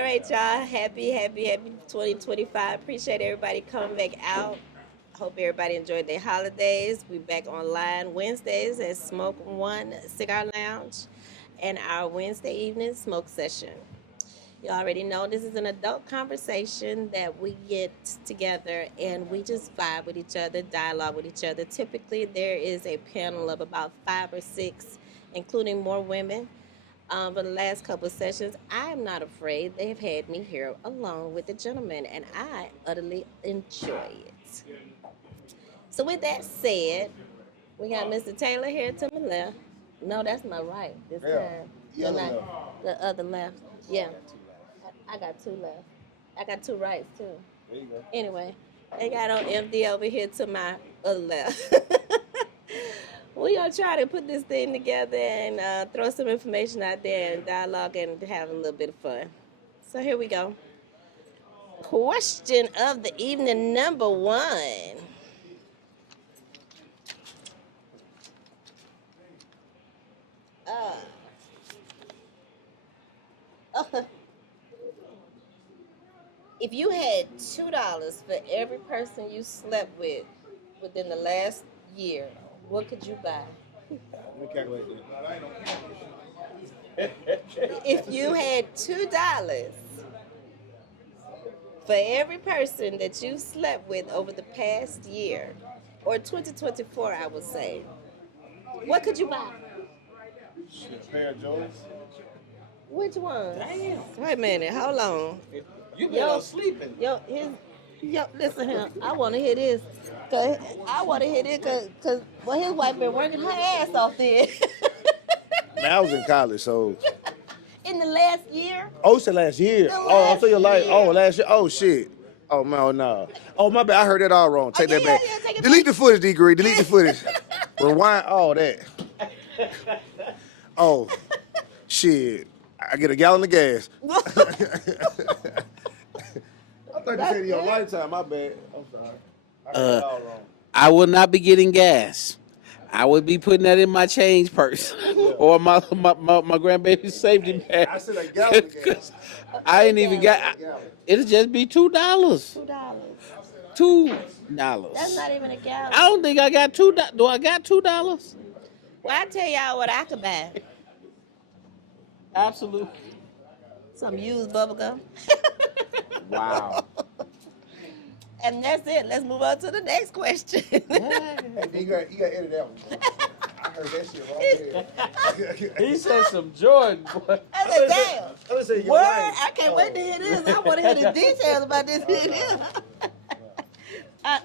All right, y'all. Happy 2025. Appreciate everybody coming back out. Hope everybody enjoyed their holidays. We back online Wednesdays at Smoke One Cigar Lounge and our Wednesday evening smoke session. You already know this is an adult conversation that we get together and we just vibe with each other, dialogue with each other. Typically, there is a panel of about 5 or 6, including more women. For the last couple of sessions, I am not afraid. They've had me here along with the gentlemen, and I utterly enjoy it. So, with that said, we got Mr. Taylor here to my left. No, that's my right this time. The other left. Yeah, I got two left. I got two rights too. There you go. Anyway, they got on MD over here to my other left. We gonna try to put this thing together and throw some information out there and dialogue and have a little bit of fun. So here we go. Question of the evening number one. Uh, if you had $2 for every person you slept with within the last year, what could you buy? Let me calculate that. If you had $2 for every person that you slept with over the past year, or 2024, I would say, what could you buy? Shit, a pair of Jordans. Which one? Damn. Wait a minute, hold on. You been sleeping. Listen here. I want to hear this. Cause his wife been working her ass off there. Man, I was in college, so. In the last year? Oh, it's the last year. I feel like, last year. Oh, shit. Oh, man, no. Oh, my bad. I heard that all wrong. Take that back. Take it Delete back. The footage, D. Green. Delete the footage. Rewind all that. Oh, shit. I get a gallon of gas. I thought you said your lifetime. My bad. I'm sorry. I heard it all wrong. I will not be getting gas. I would be putting that in my change purse or my grandbaby's safety bag. I said a gallon of gas. I ain't even got. It'll just be $2. $2. That's not even a gallon. I don't think I got $2. Do I got $2? Well, I tell y'all what I could buy. Absolutely. Some used bubble gum. Wow. And that's it. Let's move on to the next question. You got to edit that one. I heard that shit wrong. He said some Jordan, boy. I said, damn. Word, I can't wait to hear this. I want to hear the details about this.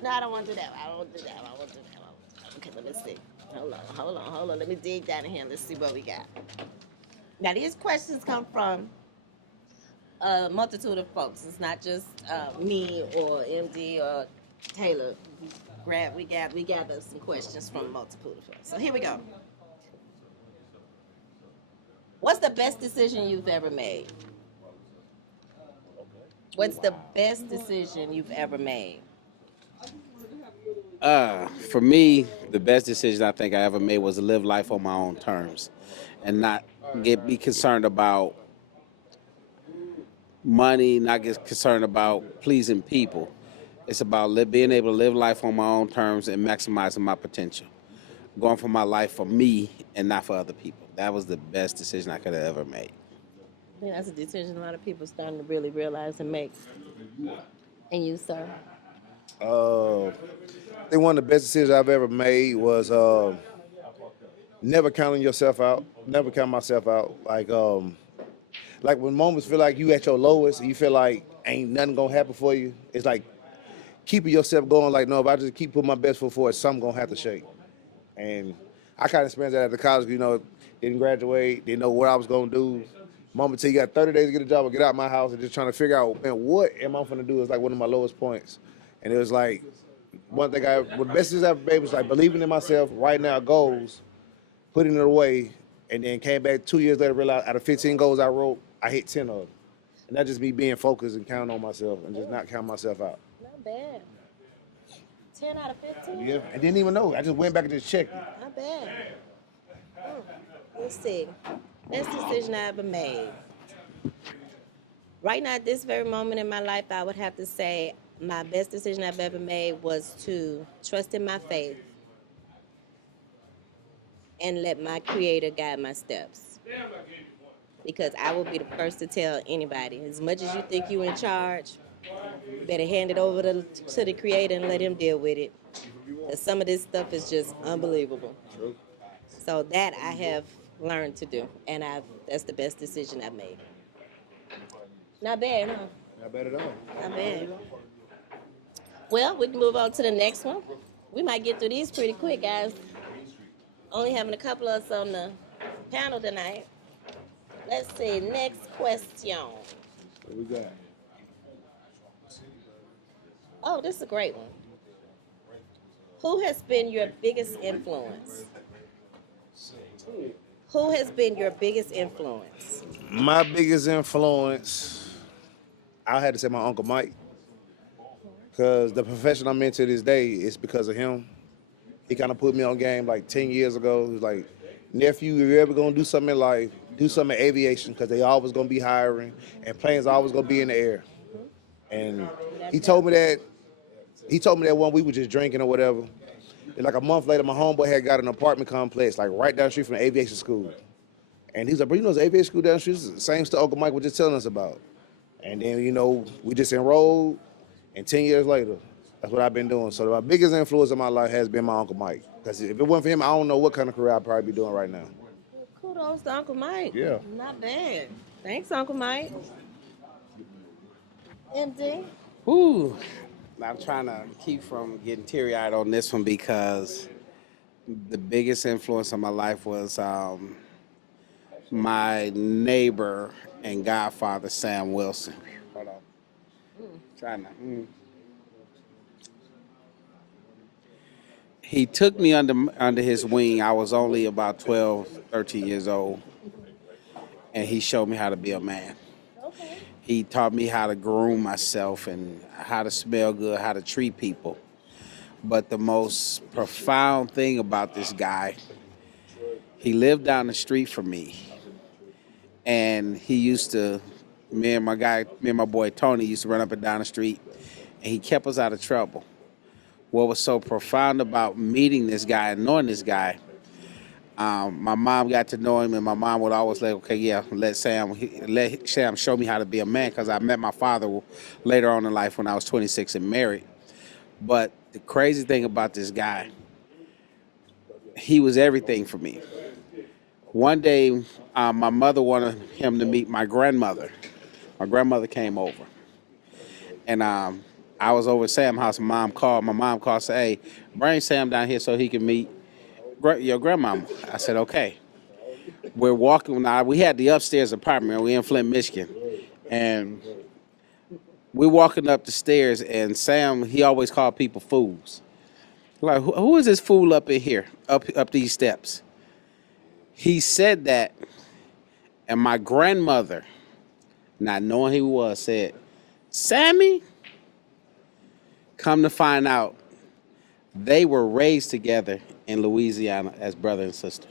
No, I don't want to do that. I don't want to do that. Okay, let me see. Hold on. Let me dig down in here and let's see what we got. Now, these questions come from a multitude of folks. It's not just me or MD or Taylor. We gathered some questions from a multitude of folks. So here we go. What's the best decision you've ever made? What's the best decision you've ever made? For me, the best decision I think I ever made was to live life on my own terms and not be concerned about money, not get concerned about pleasing people. It's about being able to live life on my own terms and maximizing my potential. Going for my life for me and not for other people. That was the best decision I could have ever made. I think that's a decision a lot of people are starting to really realize and make. And you, sir? I think one of the best decisions I've ever made was never counting yourself out. Never count myself out. Like when moments feel like you at your lowest and you feel like ain't nothing gonna happen for you, it's like keeping yourself going. Like, no, if I just keep putting my best foot forward, something gonna have to shake. And I kind of experienced that at the college. Didn't graduate, didn't know what I was gonna do. Mama tell you got 30 days to get a job or get out of my house, and just trying to figure out, man, what am I gonna do? Is like one of my lowest points. And it was like one thing the best decision I ever made was like believing in myself, writing out goals, putting it away, and then came back 2 years later, realized out of 15 goals I wrote, I hit 10 of them. And that just me being focused and counting on myself and just not counting myself out. Not bad. 10 out of 15? Yeah, I didn't even know. I just went back and just checked it. Not bad. Let's see. Best decision I ever made Right now, at this very moment in my life, I would have to say my best decision I've ever made was to trust in my faith and let my creator guide my steps. Because I will be the first to tell anybody, as much as you think you in charge, you better hand it over to the creator and let him deal with it. Because some of this stuff is just unbelievable. True. So that I have learned to do, and that's the best decision I've made. Not bad, huh? Not bad at all. Not bad. Well, we can move on to the next one. We might get through these pretty quick, guys. Only having a couple of us on the panel tonight. Let's see. Next question. What we got? Oh, this is a great one. Who has been your biggest influence? Who has been your biggest influence? My biggest influence, I had to say my Uncle Mike. Because the profession I'm in to this day is because of him. He kind of put me on game like 10 years ago. He was like, nephew, if you're ever going to do something in life, do something in aviation because they always going to be hiring and planes always going to be in the air. And he told me that one week we were just drinking or whatever. And like a month later, my homeboy had got an apartment complex like right down the street from the aviation school. And he's like, bro, you know the aviation school down the street? It's the same stuff Uncle Mike was just telling us about. And then, we just enrolled, and 10 years later, that's what I've been doing. So my biggest influence in my life has been my Uncle Mike. Because if it wasn't for him, I don't know what kind of career I'd probably be doing right now. Kudos to Uncle Mike. Yeah. Not bad. Thanks, Uncle Mike. MD. Ooh, I'm trying to keep from getting teary-eyed on this one because the biggest influence on my life was my neighbor and godfather, Sam Wilson. Hold on. Trying to. He took me under his wing. I was only about 12, 13 years old, and he showed me how to be a man. Okay. He taught me how to groom myself and how to smell good, how to treat people. But the most profound thing about this guy, he lived down the street from me. And he used to, me and my boy Tony used to run up and down the street, and he kept us out of trouble. What was so profound about meeting this guy and knowing this guy, my mom got to know him, and my mom would always let Sam show me how to be a man, because I met my father later on in life when I was 26 and married. But the crazy thing about this guy, he was everything for me. One day, my mother wanted him to meet my grandmother. My grandmother came over, and I was over at Sam's house. My mom called, said, "Hey, bring Sam down here so he can meet your grandmama." I said, "Okay." We're walking now. We had the upstairs apartment. We in Flint, Michigan, and we're walking up the stairs. And Sam, he always called people fools. Like, who is this fool up in here, up these steps? He said that, and my grandmother, not knowing who he was, said, "Sammy." Come to find out, they were raised together in Louisiana as brother and sister.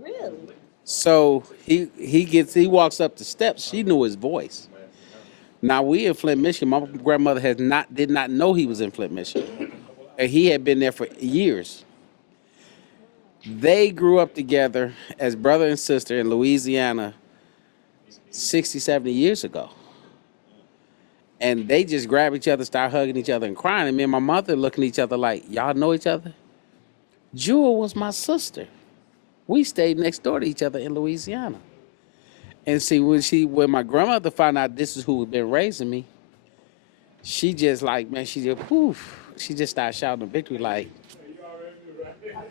Really? So he walks up the steps. She knew his voice. Now we in Flint, Michigan. My grandmother did not know he was in Flint, Michigan, and he had been there for years. They grew up together as brother and sister in Louisiana 60, 70 years ago. And they just grab each other, start hugging each other and crying. And me and my mother looking at each other like, y'all know each other? Jewel was my sister. We stayed next door to each other in Louisiana. And see, when my grandmother found out this is who had been raising me, she just like, man, she just started shouting a victory like,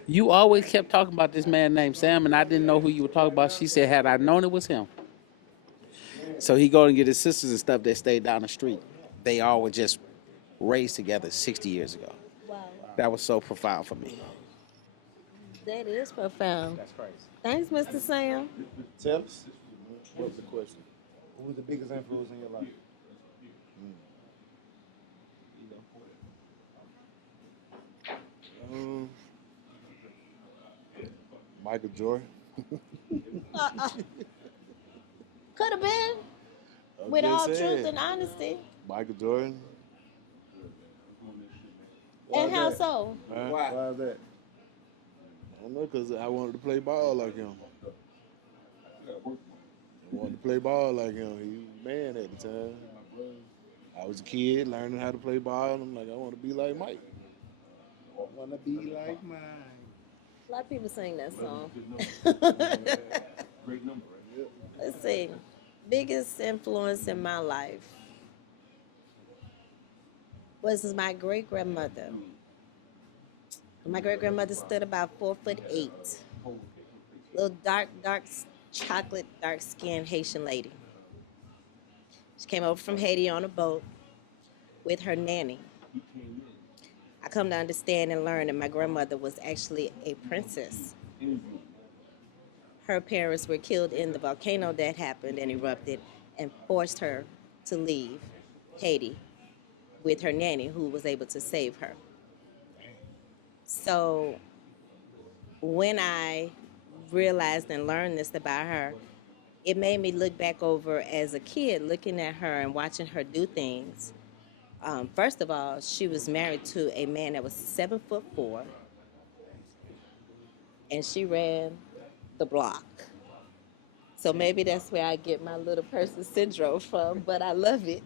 you always kept talking about this man named Sam, and I didn't know who you were talking about. She said, had I known it was him. So he go and get his sisters and stuff that stayed down the street. They all were just raised together 60 years ago. Wow. That was so profound for me. That is profound. That's crazy. Thanks, Mr. Sam. Tips? What's the question? Who was the biggest influence in your life? Michael Jordan. Could have been. I'm With just all truth saying. and honesty. Michael Jordan. Why And is how that? so? Huh? Why? Why is that? I don't know, because I wanted to play ball like him. I wanted to play ball like him. He was a man at the time. I was a kid learning how to play ball, and I'm like, I want to be like Mike. Wanna be like mine. A lot of people sing that song. Let's see. Biggest influence in my life was my great grandmother. My great grandmother stood about 4'8". Little dark chocolate, dark skinned Haitian lady. She came over from Haiti on a boat with her nanny. I come to understand and learn that my grandmother was actually a princess. Her parents were killed in the volcano that happened and erupted and forced her to leave Haiti with her nanny, who was able to save her. So when I realized and learned this about her, it made me look back over as a kid, looking at her and watching her do things. First of all, she was married to a man that was 7'4", and she ran the block. So maybe that's where I get my little person syndrome from, but I love it.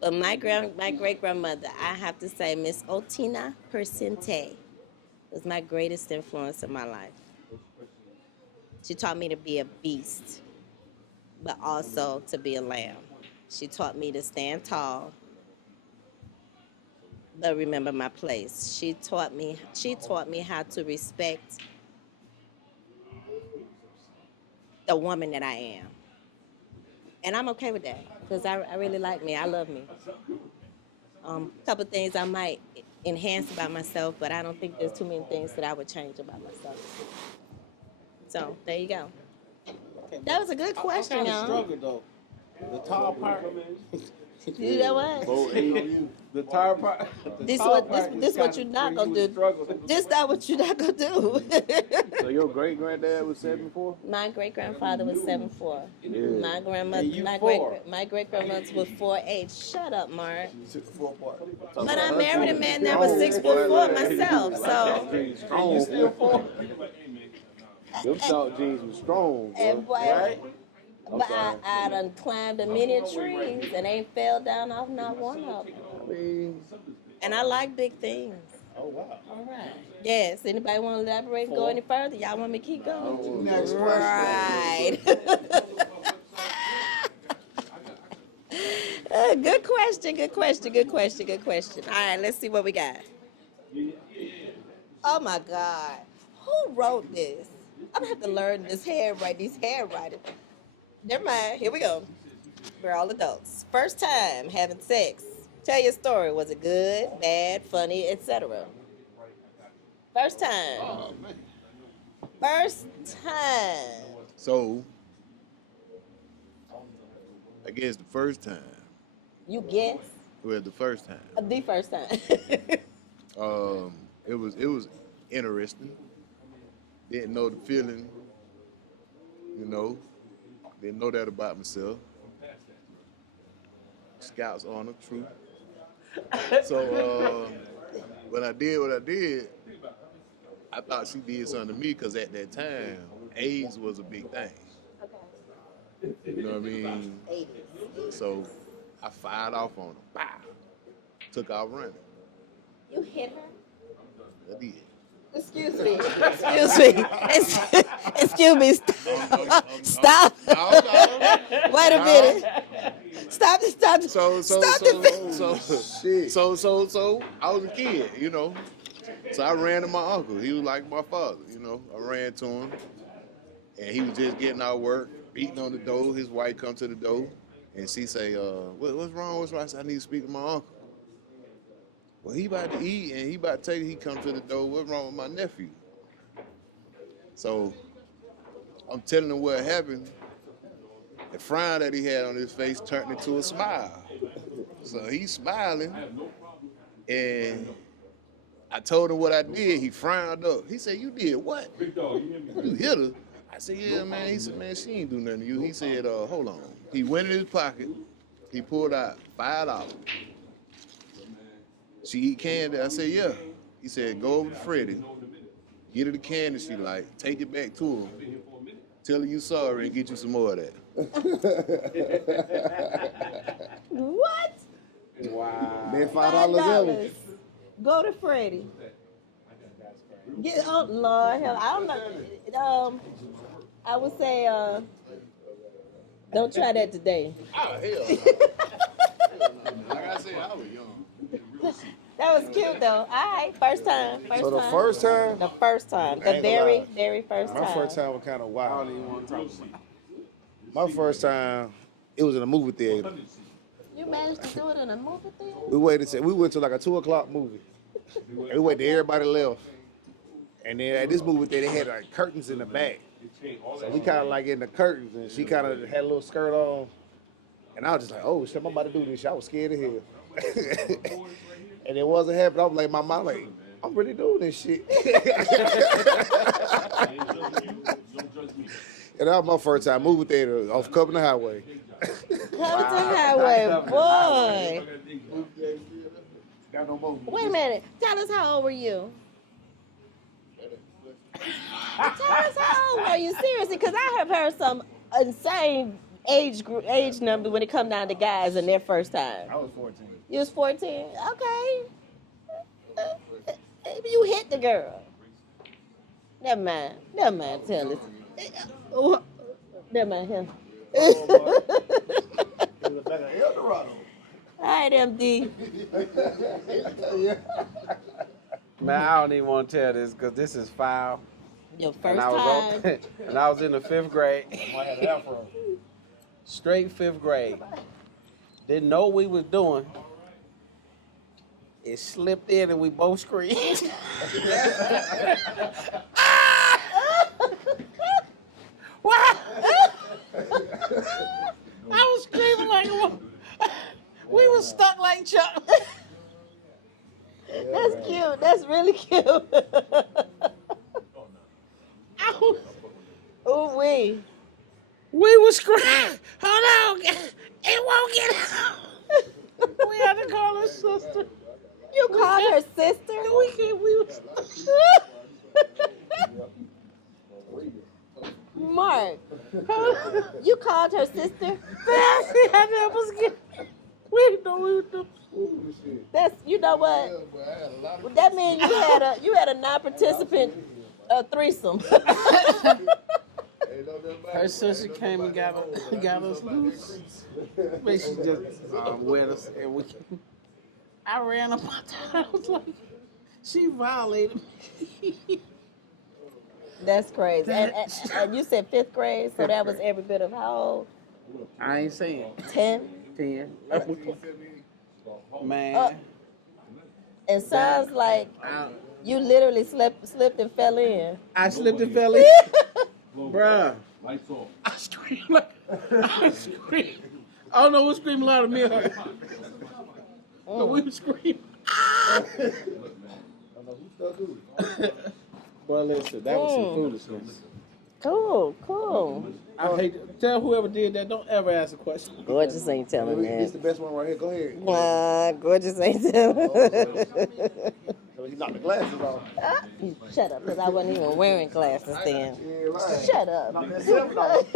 But my great grandmother, I have to say, Miss Otina Percente, was my greatest influence in my life. She taught me to be a beast, but also to be a lamb. She taught me to stand tall, but remember my place. She taught me how to respect the woman that I am. And I'm okay with that because I really like me. I love me. A couple things I might enhance about myself, but I don't think there's too many things that I would change about myself. So there you go. That was a good question, I kind of y'all. struggled though. The tall part. You know what? 4'8" on you. The tall part. The This tall what part was this what kinda you're not where gonna you was do. struggling. This not what you're not gonna do. So your great granddad was 7'4"? My great grandfather was 7'4". Yeah. My grandmother, And you my 4. great grandmother was 4'8". Shut up, Mark. 6'4" part. But I married a man that was 6'4" myself. So Jeans And strong. you still 4. Them short jeans was strong, bro. and boy, Right? but I done climbed a many trees and ain't fell down off not one of them. I mean, And I like big things. Oh wow. All right. Yes. Anybody want to elaborate and go any further? Y'all want me to keep going? Next question. Right. Good question. Good question. Good question. Good question. All right. Let's see what we got. Oh my God. Who wrote this? I'm gonna have to learn these handwriting. Never mind. Here we go. We're all adults. First time having sex. Tell your story. Was it good, bad, funny, etc.? First time. Oh man. First time. so I guess the first time. You guess? Well, the first time. The first time. It was interesting. Didn't know the feeling, you know. Didn't know that about myself. Scouts honor, true. So when I did what I did, I thought she did something to me because at that time, AIDS was a big thing. You know what I mean? 80s. So I fired off on her. Bow. Took off running. You hit her? I did. Excuse me. Excuse me. Stop. No. Wait a minute. Stop. So I was a kid, you know. So I ran to my uncle. He was like my father, you know. I ran to him, and he was just getting out of work, beating on the door. His wife come to the door, and she say, what's wrong? I said, I need to speak to my uncle. Well, he about to eat, and he about to take it. He come to the door. What's wrong with my nephew? So I'm telling him what happened. The frown that he had on his face turned into a smile. So he's smiling, and I told him what I did. He frowned up. He said, "You did what? You hit her?" I I said, yeah, man. He said, man, she ain't do nothing to you. He said, hold on. He went in his pocket. He pulled out $5. She eat candy. I said, yeah. He said, go over to Freddie, get her the candy she like, take it back to him, tell her you sorry, and get you some more of that. What? Wow. Man, $5. Go to Freddie. Get oh Lord, hell, I don't know. I would say, don't try that today. Oh, hell. Like I said, I was young. That was cute though. All right, first time. So the first time, The first time. I The ain't gonna very, lie. very first time. my first time was kind of I wild. don't even want to talk about it. My first time, it was in a movie theater. You managed to do it in a movie theater? We went to like a 2:00 movie. And we waited till everybody left. And then at this movie theater, they had like curtains in the back. So we kind of like in the curtains, and she kind of had a little skirt on. And I was just like, oh shit, I'm about to do this shit. I was scared of hell. And it wasn't happening. I was like, my mom, like, I'm really doing this shit. And that was my first time movie theater off Covington Highway. Covington Highway, boy. Got no more. Wait a minute. Tell us how old were you? Tell us how old were you? Seriously, because I have heard some insane age number when it come down to guys in their first time. I was 14. You was 14? Okay. You hit the girl. Never mind. Tell us. Never mind him. All right, MD. Man, I don't even want to tell this because this is foul. Your first And I was time. and I was in the 5th grade. Straight 5th grade. Didn't know what we was doing. It slipped in and we both screamed. What? I was screaming like we was stuck like Chuck. That's cute. That's really cute. Ooh wee. We was screaming. Hold on. It won't get out. We had to call her sister. You called her sister? We was Mark, you called her sister? We know we were doing. That's, you know what? That means you had a non-participant threesome. Her sister came and got us loose. But she just with us, and I ran up out the house like she violated me. That's crazy. And you said 5th grade, so that was every bit of how old? I ain't saying 10? 10. Man, And sounds like you literally slipped and fell in. I slipped and fell in. Bruh. I screamed like I screamed. I don't know who screamed louder, me or her. But we were screaming. Well, listen, that was some foolishness. Cool. I hate to tell whoever did that, don't ever ask a question. Gorgeous ain't telling This that. the best one right here. Go ahead. Gorgeous ain't telling. So you knocked the glasses off. Shut up, because I wasn't even wearing glasses then. Yeah, right. Shut up. Knock that selfie off.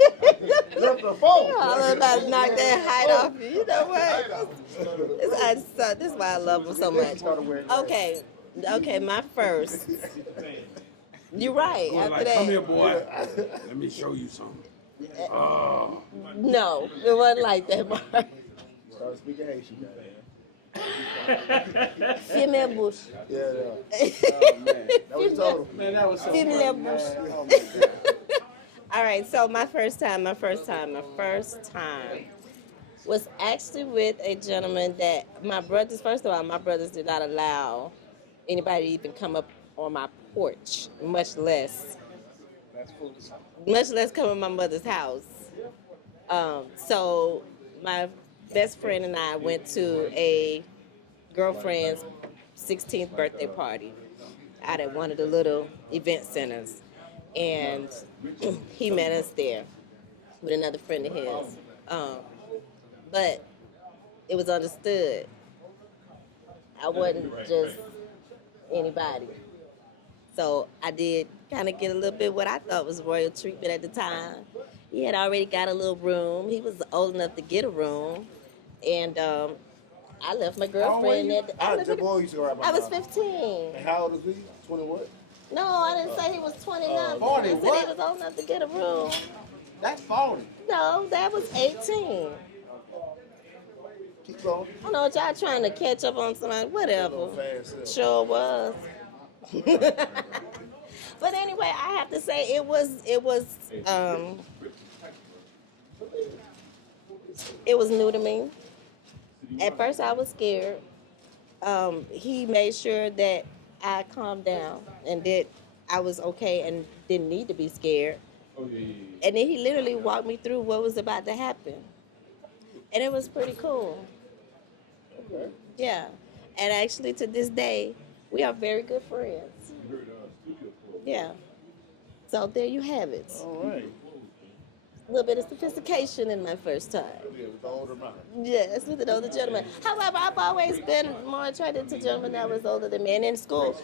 Left the phone. I was about to knock that height off you. You know what? This is why I love him so much. Okay, my first. You're right. After that. Come here, boy. Let me show you something. No, it wasn't like that, Mark. Started speaking Haitian. Female bush. Yeah. That was total. Man, that was so Female funny, bush. man. Oh, my God. All right, so my first time was actually with a gentleman that first of all, my brothers did not allow anybody to even come up on my porch, much less come in my mother's house. So my best friend and I went to a girlfriend's 16th birthday party out at one of the little event centers. and he met us there with another friend of his. But it was understood I wasn't just anybody. So I did kind of get a little bit what I thought was royal treatment at the time. He had already got a little room. He was old enough to get a room, and I left my girlfriend at the, I, left my- I was 15. And how old is he? 20 what? No, I didn't say he was 29. 40, I said he what? was old enough to get a room. That's 40. No, that was 18. Keep going. I don't know what y'all trying to catch up on somebody. Whatever. Sure was. But anyway, I have to say it was new to me. At first I was scared. He made sure that I calmed down and that I was okay and didn't need to be scared. And then he literally walked me through what was about to happen. And it was pretty cool. Yeah. And actually to this day, we are very good friends. Yeah. So there you have it. All right. A little bit of sophistication in my first time. Yeah, with the older man. Yes, with an older gentleman. However, I've always been more attracted to gentlemen that was older than me. And in school,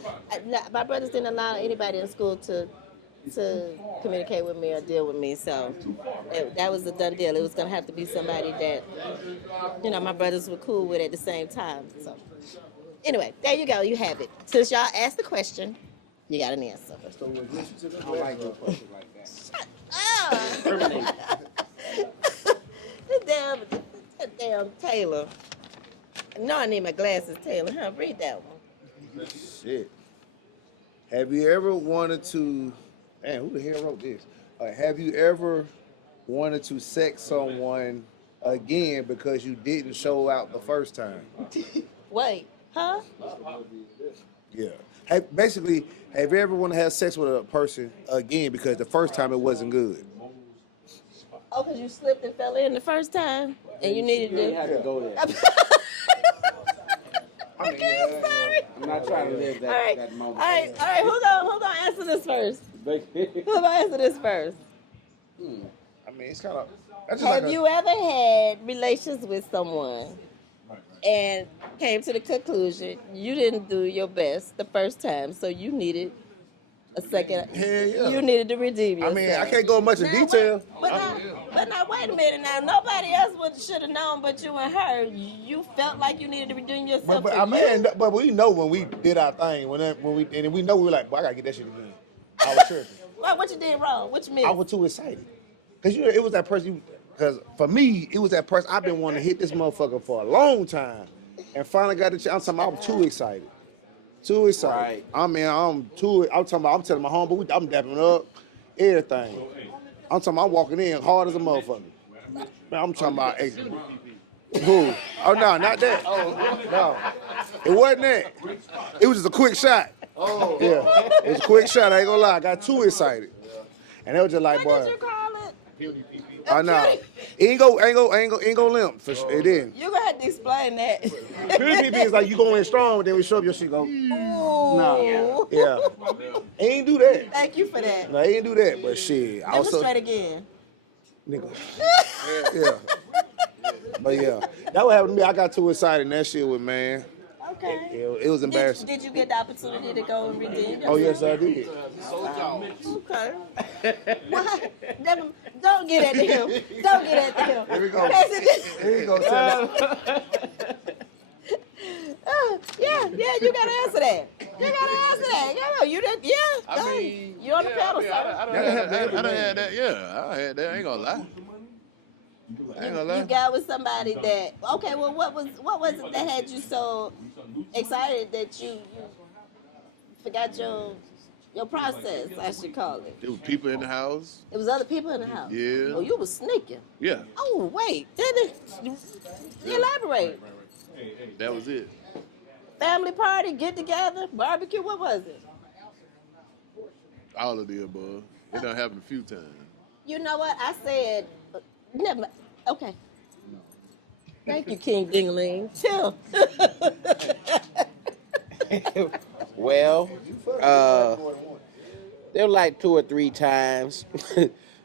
my brothers didn't allow anybody in school to communicate with me or deal with me. So that was a done deal. It was going to have to be somebody that, my brothers were cool with at the same time. So anyway, there you go. You have it. Since y'all asked the question, you got an answer. So we'll listen to the I don't like no question like that. That damn Taylor. No, I need my glasses, Taylor. Huh? Read that one. Shit. Have you ever wanted to? Man, who the hell wrote this? Have you ever wanted to sex someone again because you didn't show out the first time? Wait, huh? Yeah. Hey, basically, have you ever wanted to have sex with a person again because the first time it wasn't good? Oh, because you slipped and fell in the first time and you needed You to. had to go there. Okay, I'm sorry. I'm not trying to live that, All right, that all moment. right. Hold on. Answer this first. Hold on, answer this first. I mean, it's kind of. Have you ever had relations with someone and came to the conclusion you didn't do your best the first time, so you needed a second? Hell yeah. You needed to redeem yourself. I mean, I can't go much in detail. But now, wait a minute. Now, nobody else should have known but you and her. You felt like you needed to redeem yourself. But I mean, but we know when we did our thing, and we know we were like, boy, I gotta get that shit again. I was tripping. What you did wrong? What you mean? I was too excited. Cause it was that person. Cause for me, it was that person I've been wanting to hit this motherfucker for a long time, and finally got the chance. I'm too excited. Too excited. Right. I mean, I'm telling my homeboy, I'm dapping up, everything. I'm talking about I'm walking in hard as a motherfucker. Man, I'm talking about who? Oh no, not that. No. It wasn't that. It was just a quick shot. Yeah. It was a quick shot, I ain't gonna lie. I got too excited. And they was just like, what boy. did you call it? Oh no. It ain't go limp. For sure. It didn't. You're gonna have to explain that. PvP is like you go in strong, then we show up your shit go. Ooh. Nah. Yeah. Ain't do that. Thank you for that. No, he ain't do that, but shit. I was so, Demonstrate again. nigga. Yeah. But yeah, that what happened to me. I got too excited and that shit was, man. Okay. It was embarrassing. Did you get the opportunity to go and redeem yourself? Oh yes, I did. Okay. What? Don't get at him. Don't get at him. Here we go. Here we go. Yeah, you gotta answer that. Yeah, you did. Yeah. I mean, you on the pedal, sir. I done had that. Yeah, I had that. I ain't gonna lie. I ain't gonna lie. You got with somebody that. Okay, well, what was it that had you so excited that you forgot your process? I should call it. There was people in the house. It was other people in the house. Yeah. Oh, you was sneaking. Yeah, Oh, wait. Elaborate. that was it. Family party, get together, barbecue. What was it? All of the above. It done happened a few times. You know what? I said, never. Okay. Thank you, King Dingling. Chill. Well, They were like 2 or 3 times.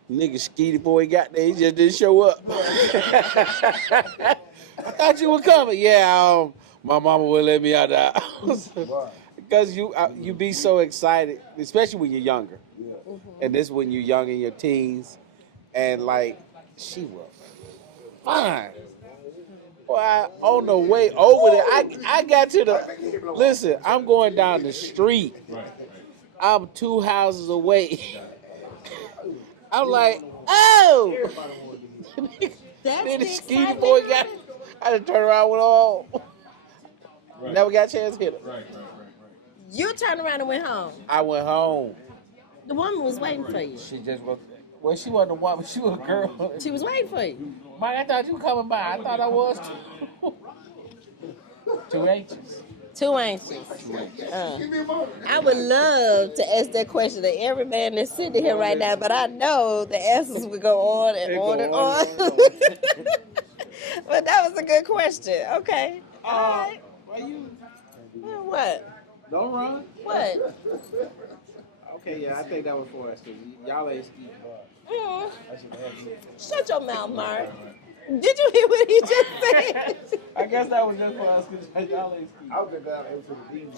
Nigga Skeety Boy got there, he just didn't show up. I thought you were coming. Yeah, my mama wouldn't let me out of the house. Because you be so excited, especially when you're younger. And this when you're young in your teens. And like, she was fine. Boy, on the way over there, I got to the, listen, I'm going down the street. I'm 2 houses away. I'm like, oh! That's Then the the Skeety excitement. Boy got, I had to turn around with all. Never got a chance to hit her. You turned around and went home. I went home. The woman was waiting for you. She just was, well, she wasn't a woman, she was a girl. She was waiting for you. Mike, I thought you were coming by. I thought I was too. Too anxious. Too anxious. I would love to ask that question to every man that's sitting here right now, but I know the answers would go on and on and on. But that was a good question. Okay. All right. Why you? Well, what? Don't run. What? Okay, yeah, I think that was for us, because y'all ain't ski. Mm. Shut your mouth, Mark. Did you hear what he just said? I guess that was just for us, because y'all ain't ski.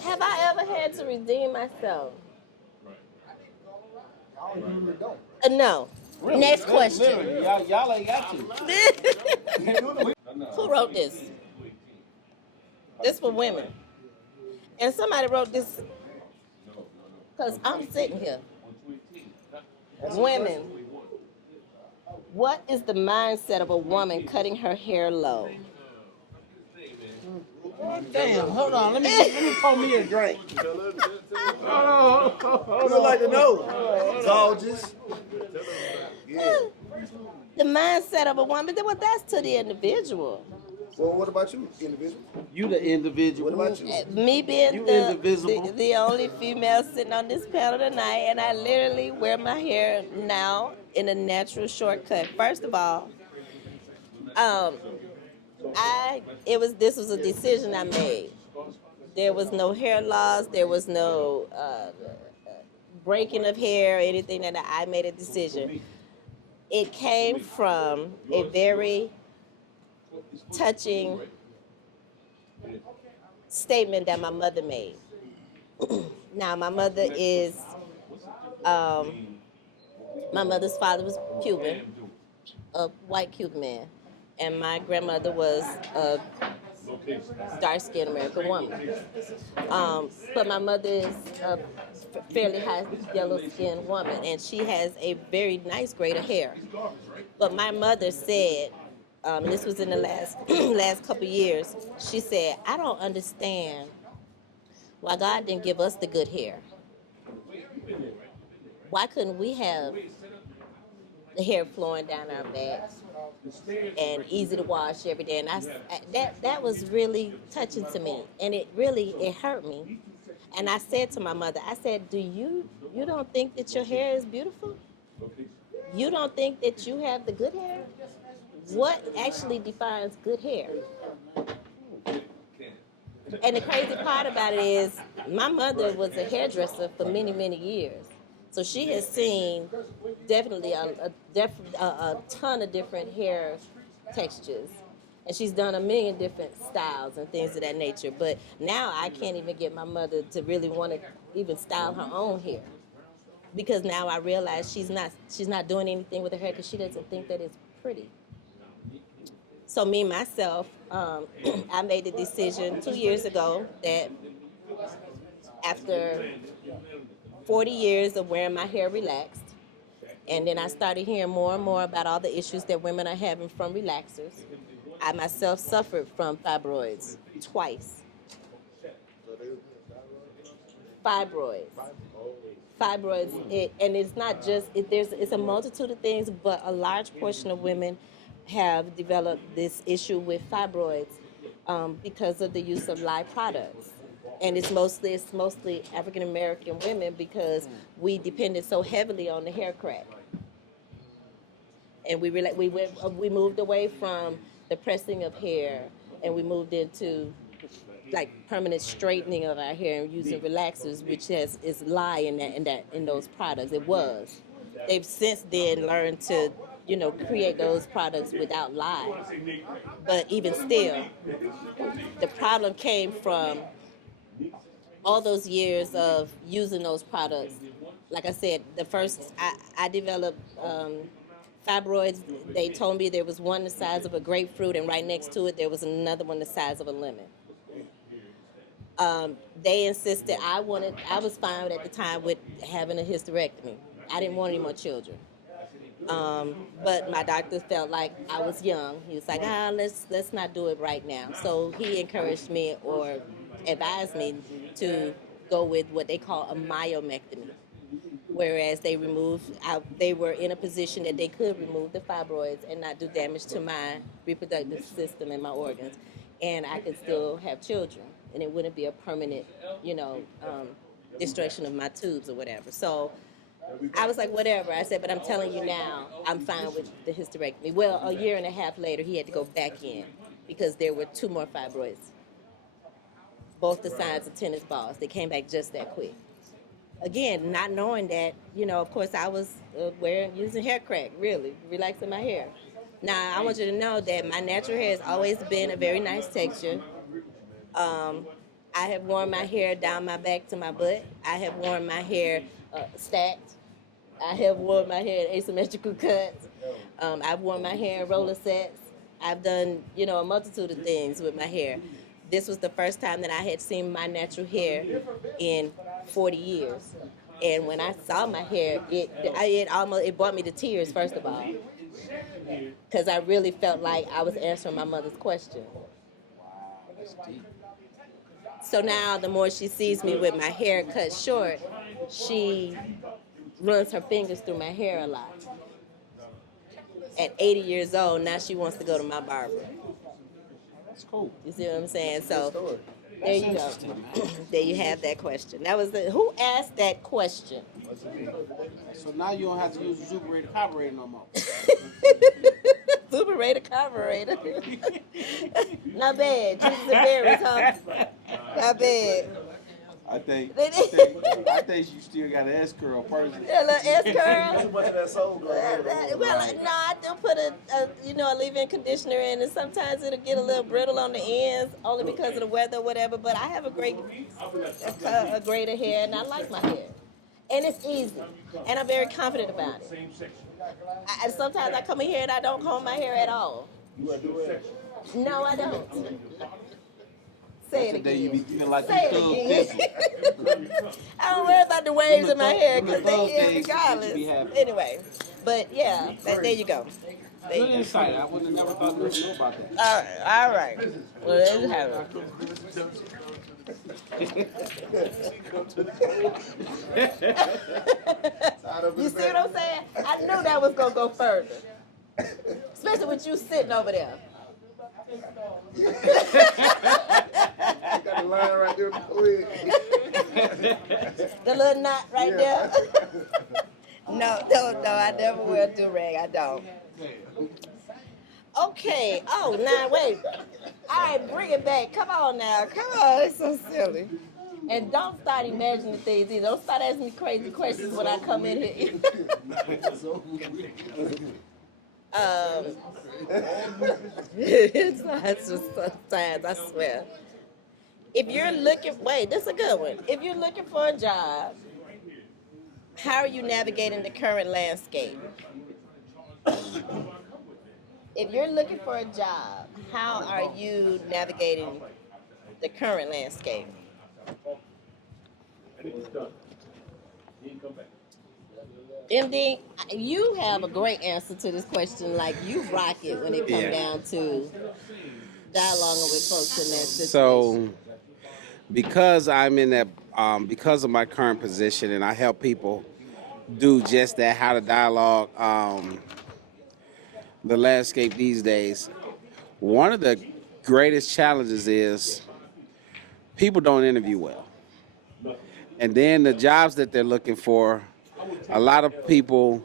Have I ever had to redeem myself? No. Really? Next question. Literally, y'all ain't got to. Who wrote this? This for women. And somebody wrote this because I'm sitting here. Women, what is the mindset of a woman cutting her hair low? Damn, hold on. Let me pour me a drink. We would like to know. Soldiers. Yeah. The mindset of a woman, well, that's to the individual. Well, what about you, individual? You the individual. What about you? Me being You indivisible. the only female sitting on this panel tonight, and I literally wear my hair now in a natural shortcut. First of all, this was a decision I made. There was no hair loss. There was no breaking of hair or anything that I made a decision. It came from a very touching statement that my mother made. Now, my mother is, my mother's father was Cuban, a white Cuban man, and my grandmother was a dark-skinned American woman. But my mother is a fairly high yellow-skinned woman, and she has a very nice braid of hair. But my mother said, this was in the last couple years, she said, I don't understand why God didn't give us the good hair. Why couldn't we have the hair flowing down our backs and easy to wash every day? And that was really touching to me, and it hurt me. And I said to my mother, I said, you don't think that your hair is beautiful? You don't think that you have the good hair? What actually defines good hair? And the crazy part about it is my mother was a hairdresser for many, many years. So she has seen definitely a ton of different hair textures. And she's done a million different styles and things of that nature. But now I can't even get my mother to really want to even style her own hair. Because now I realize she's not doing anything with her hair because she doesn't think that it's pretty. So me, myself, I made the decision 2 years ago that after 40 years of wearing my hair relaxed, and then I started hearing more and more about all the issues that women are having from relaxers. I myself suffered from fibroids twice. Fibroids, and it's not just, it's a multitude of things, but a large portion of women have developed this issue with fibroids because of the use of lye products. And it's mostly African American women because we depended so heavily on the hair crack. And we moved away from the pressing of hair, and we moved into like permanent straightening of our hair and using relaxers, which is lie in those products. It was. They've since then learned to, create those products without lye. But even still, the problem came from all those years of using those products. Like I said, the first I developed fibroids. They told me there was one the size of a grapefruit, and right next to it there was another one the size of a lemon. They insisted I was fine at the time with having a hysterectomy. I didn't want any more children. But my doctor felt like I was young. He was like, let's not do it right now. So he encouraged me or advised me to go with what they call a myomectomy, whereas they were in a position that they could remove the fibroids and not do damage to my reproductive system and my organs, and I could still have children, and it wouldn't be a permanent, destruction of my tubes or whatever. So I was like, whatever. I said, but I'm telling you now, I'm fine with the hysterectomy. Well, a year and a half later, he had to go back in because there were 2 more fibroids, both the size of tennis balls. They came back just that quick. Again, not knowing that, of course, I was using hair crack, really, relaxing my hair. Now, I want you to know that my natural hair has always been a very nice texture. I have worn my hair down my back to my butt. I have worn my hair stacked. I have worn my hair in asymmetrical cuts. I've worn my hair in roller sets. I've done, a multitude of things with my hair. This was the first time that I had seen my natural hair in 40 years. And when I saw my hair, it brought me to tears, first of all, because I really felt like I was answering my mother's question. So now the more she sees me with my hair cut short, she runs her fingers through my hair a lot. At 80 years old, now she wants to go to my barber. That's cool. You see what I'm saying? So there you go. There you have that question. That was who asked that question? So now you don't have to use the superated carburetor no more. Superated carburetor. Not bad. Jesus and berries, huh? Not bad. I think you still got an S curl person. Yeah, a little S curl. Too much of that soul going on. Well, no, I do put a leave-in conditioner in, and sometimes it'll get a little brittle on the ends, only because of the weather or whatever. But I have a greater hair, and I like my hair, and it's easy, and I'm very confident about it. Sometimes I come in here and I don't comb my hair at all. No, I don't. Say it again. You be feeling like Say it again. I don't worry about the waves in my hair because they here regardless. Anyway, but yeah, there you go. There Good you insight. I would have never thought to know about that. go. All right. Well, there you have it. You see what I'm saying? I knew that was gonna go further, especially with you sitting over there. Got a line right there. The little knot right there. No, I never wear a do-rag. I don't. Okay. Oh, now wait. All right, bring it back. Come on now. Come on. It's so silly. And don't start imagining things either. Don't start asking me crazy questions when I come in here. It's just sometimes, I swear. If you're looking, wait, this is a good one. If you're looking for a job, how are you navigating the current landscape? If you're looking for a job, how are you navigating the current landscape? MD, you have a great answer to this question. Like, you rock it when it comes down to dialoguing with folks in that situation. So, because I'm in that, because of my current position, and I help people do just that, how to dialogue the landscape these days. One of the greatest challenges is people don't interview well. And then the jobs that they're looking for, a lot of people,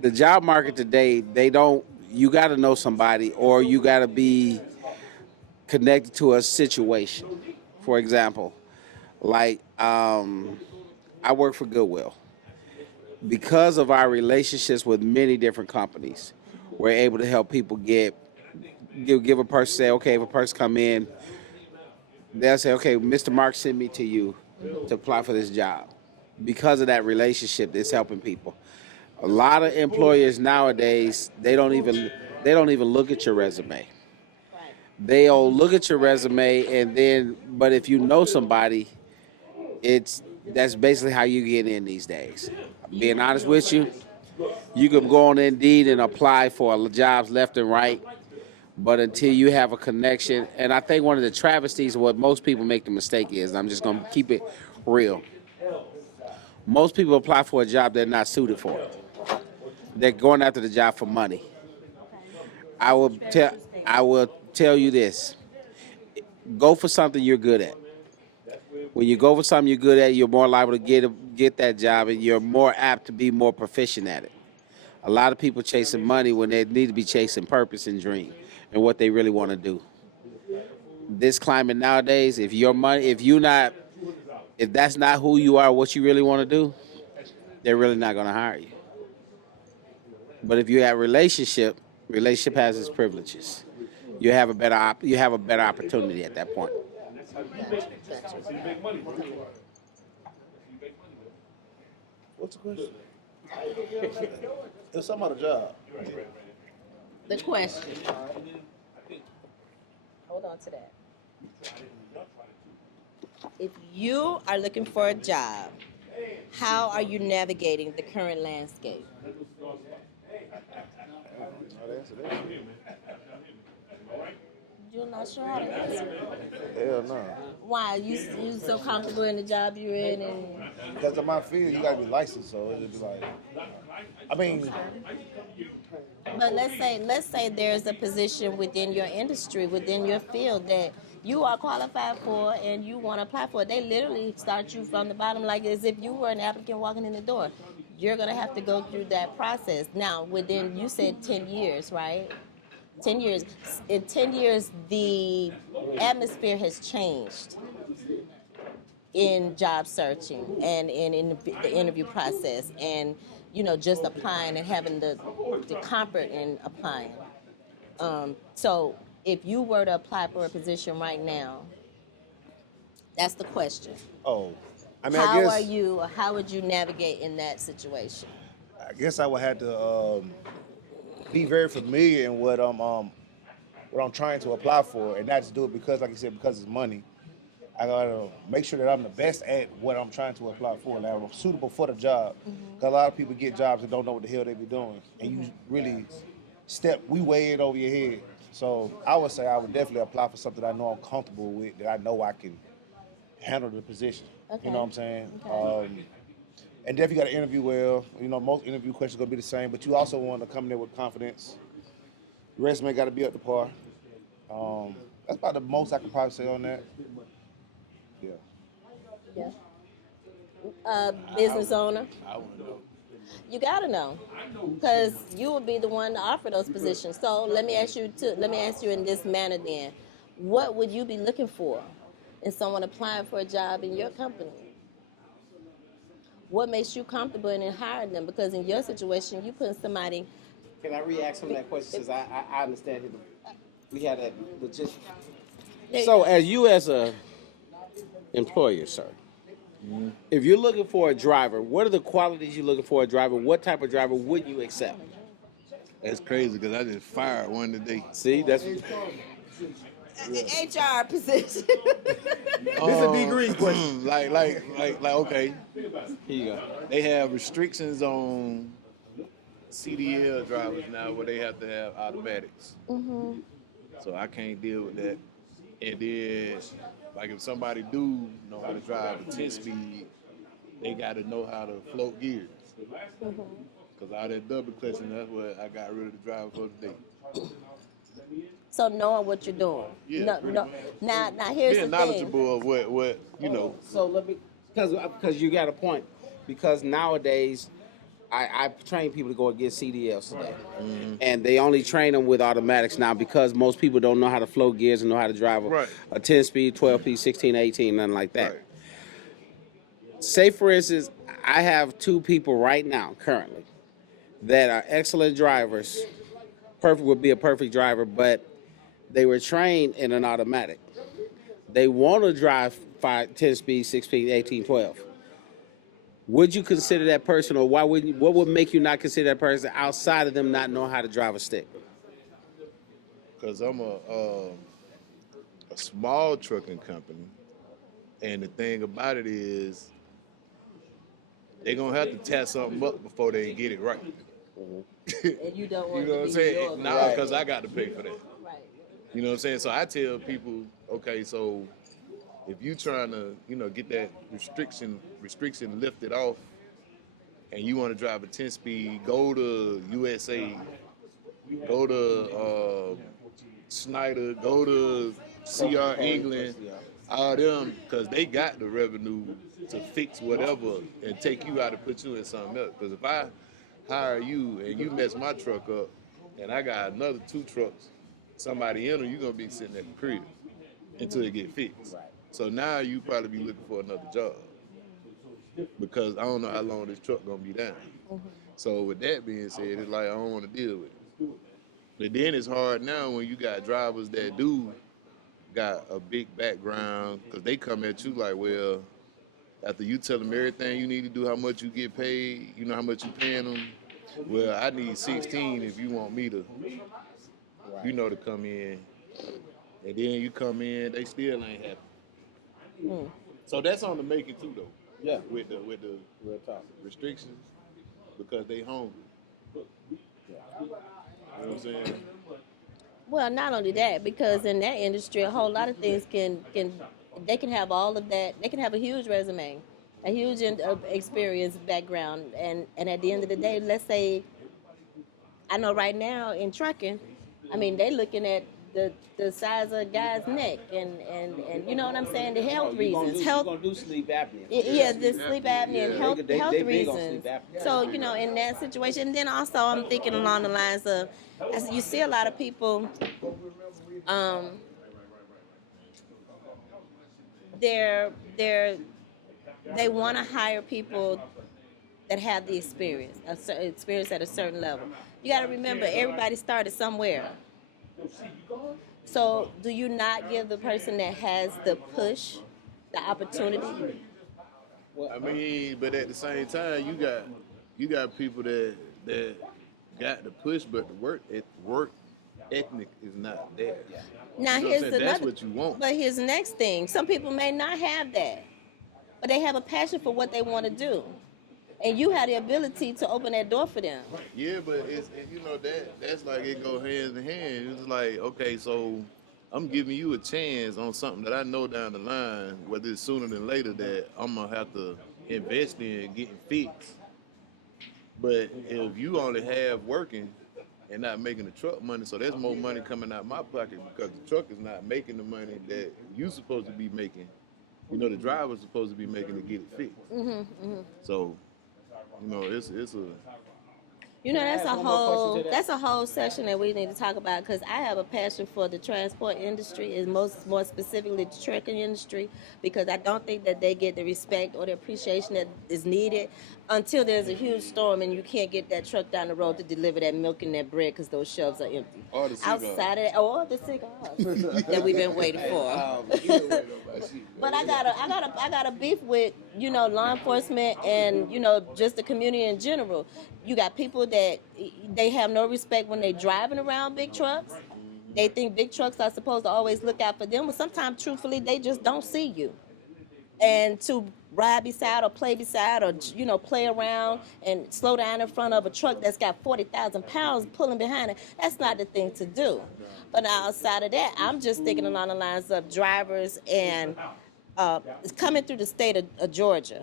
the job market today, you got to know somebody or you got to be connected to a situation. For example, like I work for Goodwill. Because of our relationships with many different companies, we're able to help people give a person, say, okay, if a person come in, they'll say, okay, Mr. Mark sent me to you to apply for this job. Because of that relationship, it's helping people. A lot of employers nowadays, they don't even look at your resume. Right. They'll look at your resume and then, but if you know somebody, it's that's basically how you get in these days. Being honest with you, you can go on Indeed and apply for jobs left and right, but until you have a connection, and I think one of the travesties of what most people make the mistake is, and I'm just gonna keep it real. Most people apply for a job they're not suited for. They're going after the job for money. I will tell I will tell you this. Go for something you're good at. When you go for something you're good at, you're more liable to get that job, and you're more apt to be more proficient at it. A lot of people chasing money when they need to be chasing purpose and dream and what they really want to do. This climate nowadays, if that's not who you are, what you really want to do, they're really not going to hire you. But if you have relationship has its privileges. You have a better opportunity at that point. What's the question? It's something about a job. The question. Hold on to that. If you are looking for a job, how are you navigating the current landscape? You're not sure how to answer. Hell no. Why? You so comfortable in the job you're in, and Because of my field, you gotta be licensed, so it'd be like, I mean, but let's say there's a position within your industry, within your field that you are qualified for and you want to apply for. They literally start you from the bottom, like as if you were an applicant walking in the door. You're gonna have to go through that process. Now, within you said 10 years, right? 10 years. In 10 years, the atmosphere has changed in job searching and in the interview process, and just applying and having the comfort in applying. So if you were to apply for a position right now, that's the question. oh, I mean, How would you navigate in that situation? I guess I would have to be very familiar in what I'm trying to apply for, and not just do it because, like you said, because it's money. I gotta make sure that I'm the best at what I'm trying to apply for, that I'm suitable for the job. Because a lot of people get jobs and don't know what the hell they be doing, and you really we way in over your head. So I would say I would definitely apply for something I know I'm comfortable with, that I know I can handle the position. Okay. You know what I'm saying? Okay. And definitely got to interview well. Most interview questions are gonna be the same, but you also want to come in there with confidence. Your resume got to be up to par. That's about the most I can probably say on that. Yeah. Yeah. Business owner. I want to know. You gotta know, because you will be the one to offer those positions. So let me ask you in this manner then, what would you be looking for in someone applying for a job in your company? What makes you comfortable in hiring them? Because in your situation, you put somebody. Can I re-ask some of that question since I understand it? We had a logistics. So as you as a employer, sir, if you're looking for a driver, what are the qualities you're looking for a driver? What type of driver would you accept? That's crazy because I just fired one today. See, that's HR position. This is a degree question. like, okay. here you go. They have restrictions on CDL drivers now where they have to have automatics. So I can't deal with that. And then, like if somebody do know how to drive a 10-speed, they got to know how to float gears. Because all that double clutching, that's what I got rid of the driver for today. So knowing what you're doing. Yeah, No. Now here's being the thing. knowledgeable of what. So let me, because you got a point. Because nowadays, I train people to go and get CDLs today, and they only train them with automatics now because most people don't know how to flow gears and know how to drive Right. a 10-speed, 12-speed, 16, 18, nothing like that. Right. Say, for instance, I have two people right now, currently, that are excellent drivers. Perfect would be a perfect driver, but they were trained in an automatic. They want to drive 10 speed, 16, 18, 12. Would you consider that person, or why would what would make you not consider that person outside of them not knowing how to drive a stick? Because I'm a small trucking company, and the thing about it is they're gonna have to tap something up before they get it right. And you don't want You know what I'm to be saying? Nah, Right. because I got to pay for that. Right. You know what I'm saying? So I tell people, okay, so if you trying to, get that restriction lifted off, and you want to drive a 10 speed, go to USA, go to Snyder, go to CR England, all them, because they got the revenue to fix whatever and take you out and put you in something else. Because if I hire you and you mess my truck up, and I got another 2 trucks, somebody in them, you're gonna be sitting at the crib until it get fixed. So now you probably be looking for another job because I don't know how long this truck gonna be down. So with that being said, it's like I don't want to deal with it. But then it's hard now when you got drivers that do got a big background because they come at you like, well, after you tell them everything you need to do, how much you get paid, you know how much you paying them. Well, I need 16 if you want me to, to come in. And then you come in, they still ain't happy. So that's on the making too, though. Yeah. With the Real talk. restrictions because they hungry. You know what I'm saying? Well, not only that, because in that industry, a whole lot of things can they can have all of that. They can have a huge resume, a huge experience background, and at the end of the day, let's say, I know right now in trucking, I mean they looking at the size of a guy's neck and you know what I'm saying, the health reasons, You're gonna do sleep apnea. yeah, the sleep apnea and health They big on reasons. sleep apnea. So in that situation, and then also I'm thinking along the lines of, as you see a lot of people, they're they want to hire people that have the experience, experience at a certain level. You got to remember, everybody started somewhere. So do you not give the person that has the push the opportunity? I mean, but at the same time, you got people that got the push, but the work ethic is not there. Now You know what I'm here's saying? another. That's what you want. But here's the next thing. Some people may not have that, but they have a passion for what they want to do, and you have the ability to open that door for them. Yeah, but that's like it go hand in hand. It's like, okay, so I'm giving you a chance on something that I know down the line, whether it's sooner than later, that I'm gonna have to invest in getting fixed. But if you only have working and not making the truck money, so there's more money coming out my pocket because the truck is not making the money that you supposed to be making. The driver's supposed to be making to get it fixed. So, it's a That's a whole session that we need to talk about, because I have a passion for the transport industry, and more specifically the trucking industry, because I don't think that they get the respect or the appreciation that is needed until there's a huge storm and you can't get that truck down the road to deliver that milk and that bread because those shelves are empty. Or the cigars. Outside of that, or the cigars that we've been waiting for. But I got a beef with law enforcement and just the community in general. You got people that they have no respect when they driving around big trucks. They think big trucks are supposed to always look out for them, but sometimes, truthfully, they just don't see you. And to ride beside or play beside or play around and slow down in front of a truck that's got 40,000 pounds pulling behind it, that's not the thing to do. But outside of that, I'm just thinking along the lines of drivers and coming through the state of Georgia.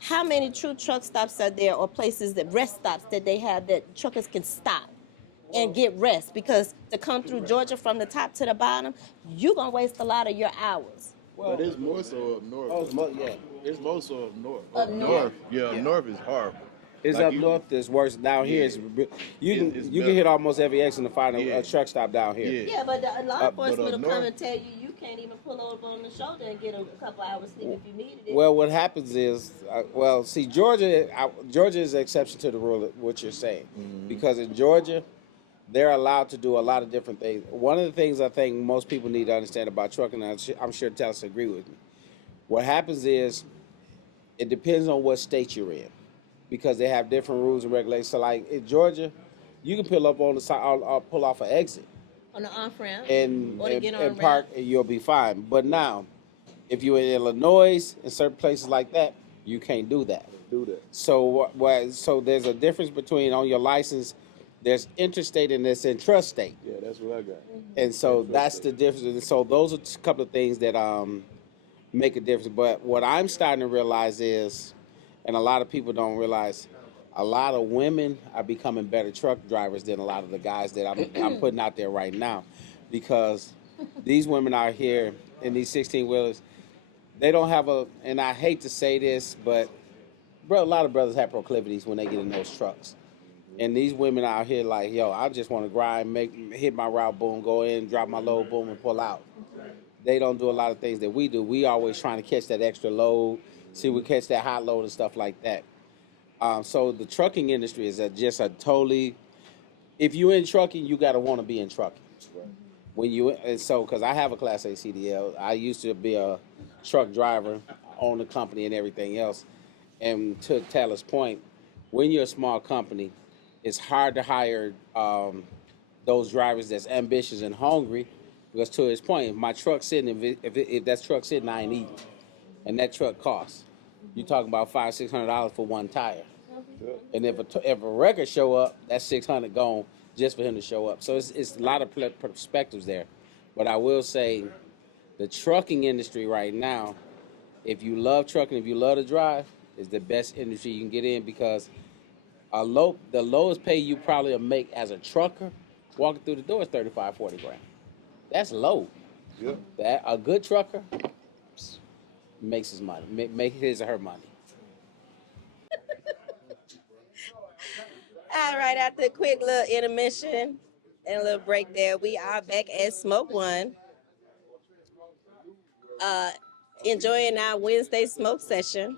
How many true truck stops are there, or places that rest stops that they have that truckers can stop and get rest? Because to come through Georgia from the top to the bottom, you're going to waste a lot of your hours. But it's more so up north. Yeah. It's more so up north. Up north? Yeah, up north is horrible. It's Like up north. It's worse down here. Yeah. You can It's you better. can hit almost every exit and find Yeah. a truck stop down here. Yeah. Yeah, but the law But enforcement up will come north- and tell you you can't even pull over on the shoulder and get a couple hours sleep if you needed it. Well, what happens is, see, Georgia is an exception to the rule. Of what you're saying, because in Georgia, they're allowed to do a lot of different things. One of the things I think most people need to understand about trucking, and I'm sure Talis agree with me. What happens is, it depends on what state you're in, because they have different rules and regulations. So, like in Georgia, you can pull up on the side, or pull off an exit On the off ramp and or to get on and a park, ramp. and you'll be fine. But now, if you're in Illinois and certain places like that, you can't do that. Do that. So so there's a difference between on your license. There's interstate and there's intrastate, Yeah, that's what I got. and so that's the difference. And so those are a couple of things that make a difference. But what I'm starting to realize is, and a lot of people don't realize, a lot of women are becoming better truck drivers than a lot of the guys that I'm putting out there right now, because these women out here in these 16 wheelers, they don't have and I hate to say this, but a lot of brothers have proclivities when they get in those trucks. And these women out here like, yo, I just want to grind, hit my route, boom, go in, drop my load, boom, and pull out. They don't do a lot of things that we do. We always trying to catch that extra load, see we catch that hot load and stuff like that. So the trucking industry is just a totally, if you're in trucking, you got to want to be in trucking. Because I have a Class A CDL. I used to be a truck driver, own a company and everything else. And to Taylor's point, when you're a small company, it's hard to hire those drivers that's ambitious and hungry. Because to his point, if my truck's sitting, if that truck's sitting, I ain't eating, and that truck costs. You're talking about $500-600 for one tire. And if a record show up, that's $600 gone just for him to show up. So it's a lot of perspectives there. But I will say, the trucking industry right now, if you love trucking, if you love to drive, is the best industry you can get in, because the lowest pay you probably will make as a trucker walking through the door is 35, 40 grand. That's low. Yep. That a good trucker makes his money, make his or her money. All right, after a quick little intermission and a little break there, we are back at Smoke One. Enjoying our Wednesday smoke session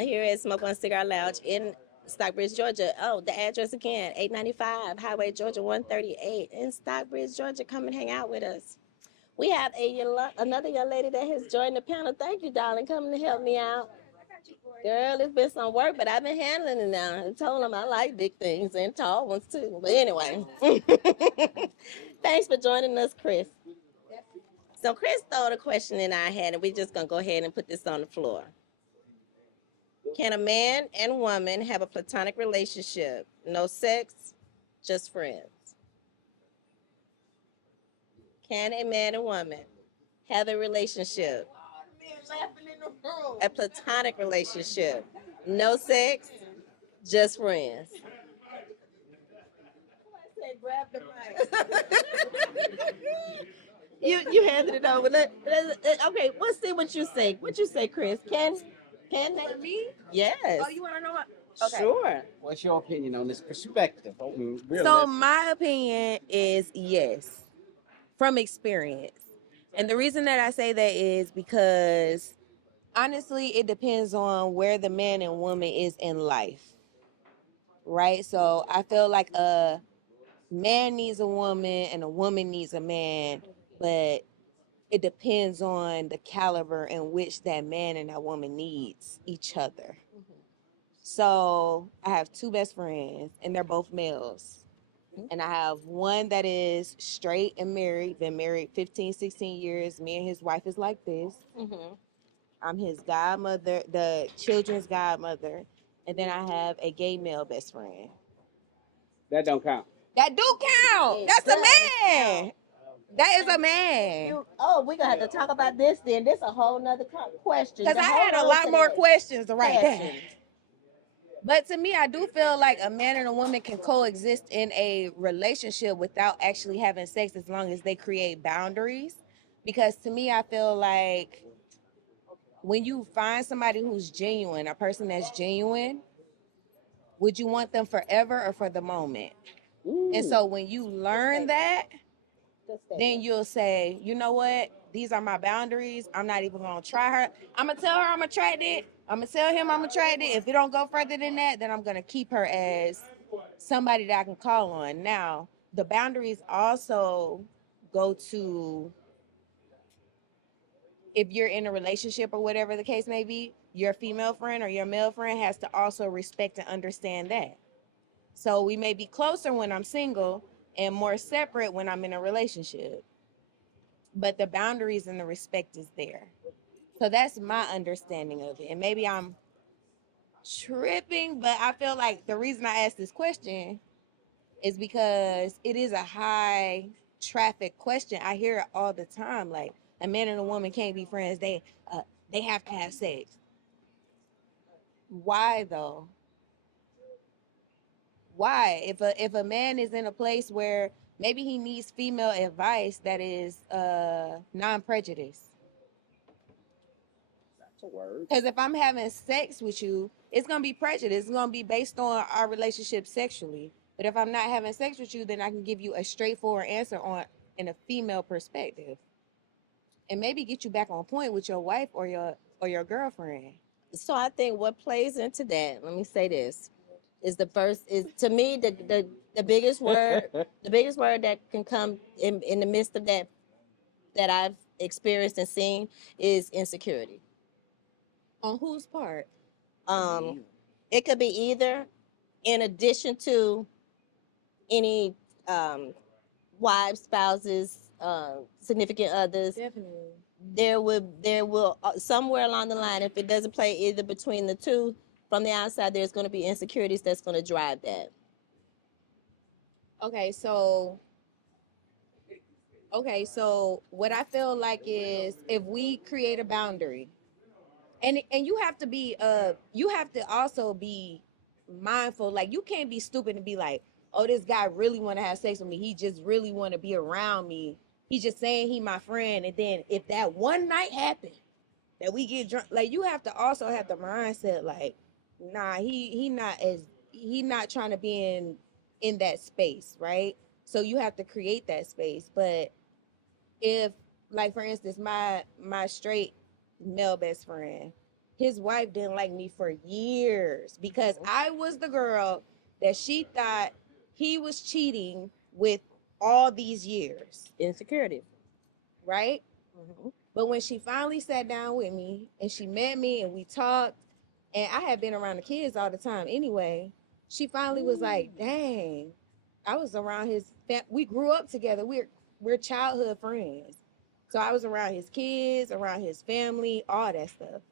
here at Smoke One Cigar Lounge in Stockbridge, Georgia. Oh, the address again, 895 Highway Georgia 138 in Stockbridge, Georgia. Come and hang out with us. We have another young lady that has joined the panel. Thank you, darling, coming to help me out. Girl, it's been some work, but I've been handling it now. I told them I like big things and tall ones too. But anyway, thanks for joining us, Chris. So Chris threw a question in our head, and we're just gonna go ahead and put this on the floor. Can a man and woman have a platonic relationship? No sex, just friends. Can a man and woman have a relationship? A platonic relationship. No sex, just friends. I said, grab the mic. You handed it over. Okay, let's see what you say. What you say, Chris? Can they? Me? Yes. Oh, you want to know what? Okay. Sure. What's your opinion on this perspective? So my opinion is yes, from experience. And the reason that I say that is because honestly, it depends on where the man and woman is in life. Right? So I feel like a man needs a woman and a woman needs a man, but it depends on the caliber in which that man and that woman needs each other. So I have two best friends, and they're both males. And I have one that is straight and married, been married 15, 16 years. Me and his wife is like this. Mm-hmm. I'm his godmother, the children's godmother. And then I have a gay male best friend. That don't count. That do count. It That's a does man. count. That is a man. We're gonna have to talk about this then. This a whole nother question. Because I had a lot more questions right there. But to me, I do feel like a man and a woman can coexist in a relationship without actually having sex as long as they create boundaries. Because to me, I feel like when you find somebody who's genuine, a person that's genuine, Would you want them forever or for the moment? And so when you learn that, then you'll say, you know what? These are my boundaries. I'm not even gonna try her. I'm gonna tell her I'm attracted. I'm gonna tell him I'm attracted. If it don't go further than that, then I'm gonna keep her as somebody that I can call on. Now, the boundaries also go to, if you're in a relationship or whatever the case may be, your female friend or your male friend has to also respect and understand that. So we may be closer when I'm single and more separate when I'm in a relationship, but the boundaries and the respect is there. So that's my understanding of it. And maybe I'm tripping, but I feel like the reason I asked this question is because it is a high traffic question. I hear it all the time. Like, a man and a woman can't be friends. They have to have sex. Why though? Why? If a man is in a place where maybe he needs female advice that is non-prejudice. Because if I'm having sex with you, it's gonna be prejudice. It's gonna be based on our relationship sexually. But if I'm not having sex with you, then I can give you a straightforward answer on in a female perspective, and maybe get you back on point with your wife or your girlfriend. So I think what plays into that, let me say this, is the first is to me the biggest word, the biggest word that can come in the midst of that I've experienced and seen is insecurity. On whose part? Um, it could be either in addition to any wives, spouses, significant others. Definitely. There will somewhere along the line, if it doesn't play either between the two, from the outside, there's going to be insecurities that's going to drive that. Okay, so what I feel like is, if we create a boundary, and you have to also be mindful. Like, you can't be stupid and be like, oh, this guy really want to have sex with me, he just really want to be around me, he just saying he my friend, and then if that one night happen that we get drunk, like, you have to also have the mindset like, nah, he not trying to be in that space, right? So you have to create that space. But if, like, for instance, my straight male best friend, his wife didn't like me for years because I was the girl that she thought he was cheating with all these years, Insecurity. right? But when she finally sat down with me and she met me and we talked, and I had been around the kids all the time anyway, she finally was like, dang, I was around we grew up together. We're childhood friends. So I was around his kids, around his family, all that stuff.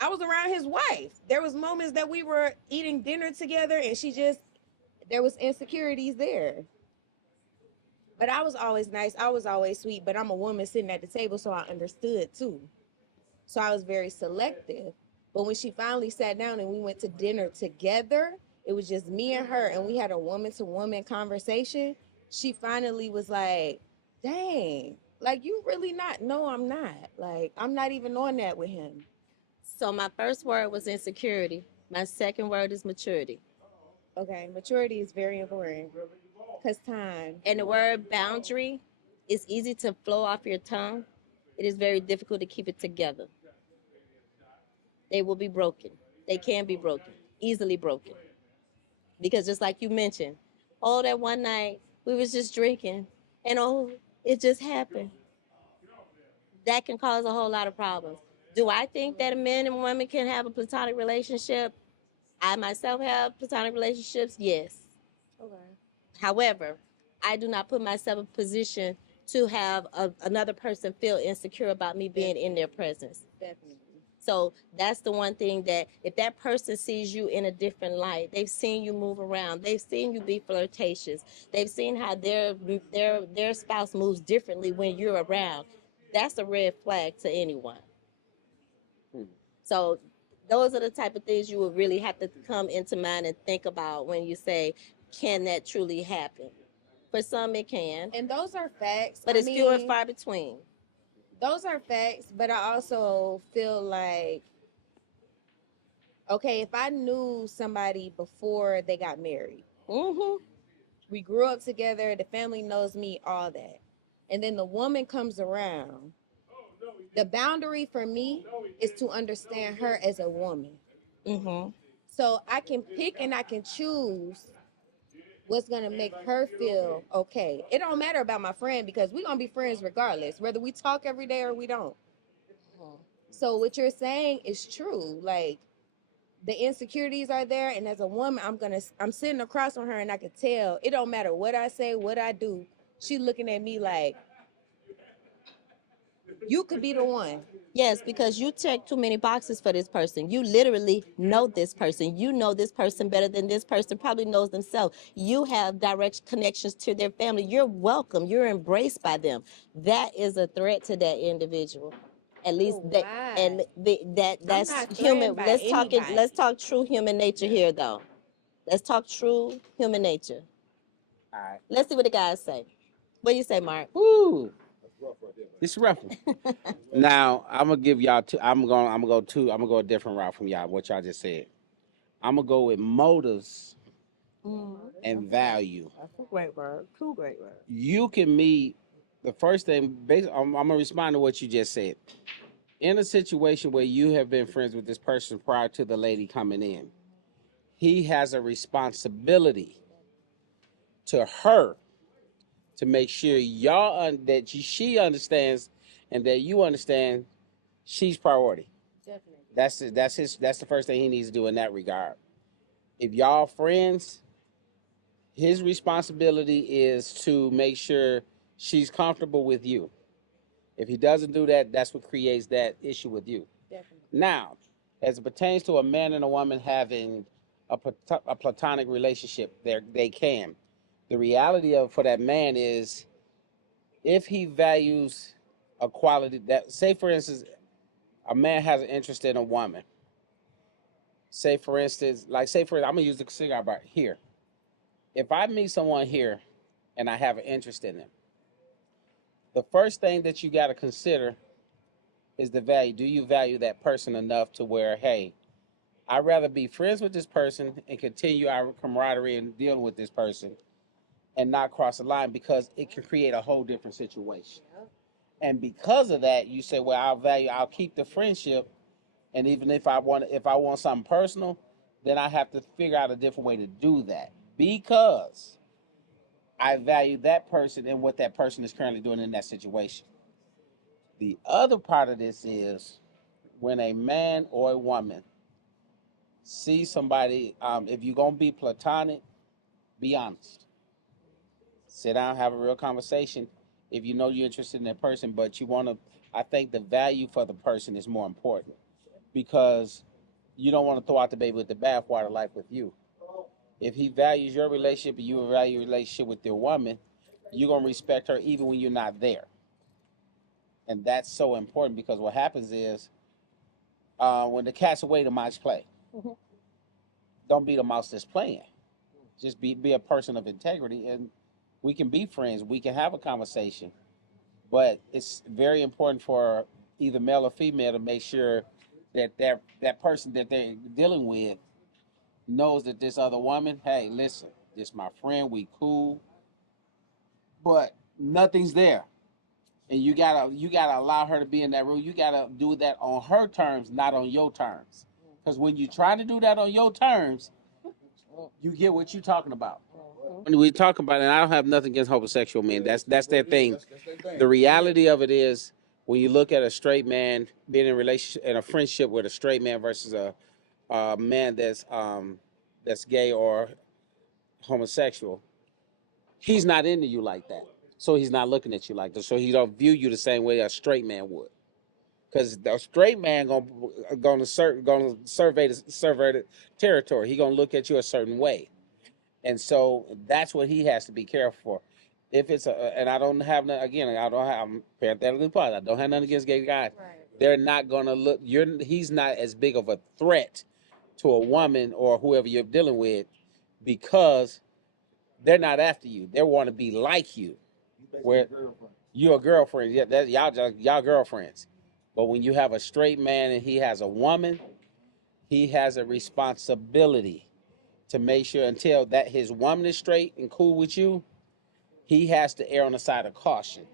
I was around his wife. There was moments that we were eating dinner together and there was insecurities there. But I was always nice. I was always sweet, but I'm a woman sitting at the table, so I understood too. So I was very selective. But when she finally sat down and we went to dinner together, it was just me and her, and we had a woman to woman conversation. She finally was like, dang, like, you really not? No, I'm not. Like, I'm not even on that with him. So my first word was insecurity. My second word is maturity. Okay, maturity is very important because time. And the word boundary is easy to flow off your tongue. It is very difficult to keep it together. They will be broken. They can be broken, easily broken. Because just like you mentioned, oh, that one night we was just drinking and oh, it just happened. That can cause a whole lot of problems. Do I think that a man and woman can have a platonic relationship? I myself have platonic relationships, yes. Okay. However, I do not put myself in a position to have another person feel insecure about me being in their presence. Definitely. So that's the one thing, that if that person sees you in a different light, they've seen you move around, they've seen you be flirtatious, they've seen how their spouse moves differently when you're around, that's a red flag to anyone. So those are the type of things you would really have to come into mind and think about when you say, can that truly happen? For some, it can, And those are facts. but it's few and far between. Those are facts, but I also feel like Okay, if I knew somebody before they got married, Mm-hmm. we grew up together, the family knows me, all that, and then the woman comes around, the boundary for me is to understand her as a woman. Mm-hmm. So I can pick and I can choose what's gonna make her feel okay. It don't matter about my friend because we're gonna be friends regardless, whether we talk every day or we don't. So what you're saying is true. Like the insecurities are there, and as a woman, I'm sitting across from her and I can tell it don't matter what I say, what I do. She looking at me like you could be the one. Yes, because you check too many boxes for this person. You literally know this person. You know this person better than this person probably knows themselves. You have direct connections to their family. You're welcome. You're embraced by them. That is a threat to that individual. At least Oh, that, why? and I'm that's not human. threatened by anybody. Let's talk true human nature here, though. Let's talk true human nature. All right. Let's see what the guys say. What do you say, Mark? Woo. It's a rough one. Now I'm gonna give y'all two. I'm gonna go a different route from y'all. What y'all just said. I'm gonna go with motives and value. That's a great word. Two great words. You can meet the first thing. I'm gonna respond to what you just said. In a situation where you have been friends with this person prior to the lady coming in, he has a responsibility to her to make sure she understands and that you understand she's priority. Definitely. That's the first thing he needs to do in that regard. If y'all friends, his responsibility is to make sure she's comfortable with you. If he doesn't do that, that's what creates that issue with you. Definitely. Now, as it pertains to a man and a woman having a platonic relationship, they can. The reality of for that man is if he values a quality that, say for instance, a man has an interest in a woman. Say for instance, I'm gonna use the cigar bar here. If I meet someone here and I have an interest in them, the first thing that you got to consider is the value. Do you value that person enough to where, hey, I'd rather be friends with this person and continue our camaraderie and dealing with this person and not cross the line because it can create a whole different situation. And because of that, you say, well, I'll keep the friendship. And even if I want something personal, then I have to figure out a different way to do that because I value that person and what that person is currently doing in that situation. The other part of this is when a man or a woman sees somebody, if you're going to be platonic, be honest. Sit down, have a real conversation. If you know you're interested in that person, but you want to, I think the value for the person is more important because you don't want to throw out the baby with the bathwater like with you. If he values your relationship and you value your relationship with your woman, you're going to respect her even when you're not there. And that's so important because what happens is when the cat's away, the mice play. Mhm. Don't be the mouse that's playing. Just be a person of integrity, and we can be friends. We can have a conversation, but it's very important for either male or female to make sure that that person that they're dealing with knows that this other woman, hey, listen, this my friend, we cool, but nothing's there. And you gotta allow her to be in that room. You gotta do that on her terms, not on your terms. Because when you try to do that on your terms, you get what you're talking about. When we talk about it, and I don't have nothing against homosexual men. That's their thing. The reality of it is, when you look at a straight man being in a relationship in a friendship with a straight man versus a man that's gay or homosexual, he's not into you like that. So he's not looking at you like that. So he don't view you the same way a straight man would. Because the straight man gonna survey the territory. He gonna look at you a certain way. And so that's what he has to be careful for. If it's and I don't have again, I'm parenthetically part. I don't have nothing against gay guys. Right. They're not gonna look. He's not as big of a threat to a woman or whoever you're dealing with because they're not after you. They want to be like you. Where you're a girlfriend, yeah, y'all girlfriends. But when you have a straight man and he has a woman, he has a responsibility to make sure until that his woman is straight and cool with you, he has to err on the side of caution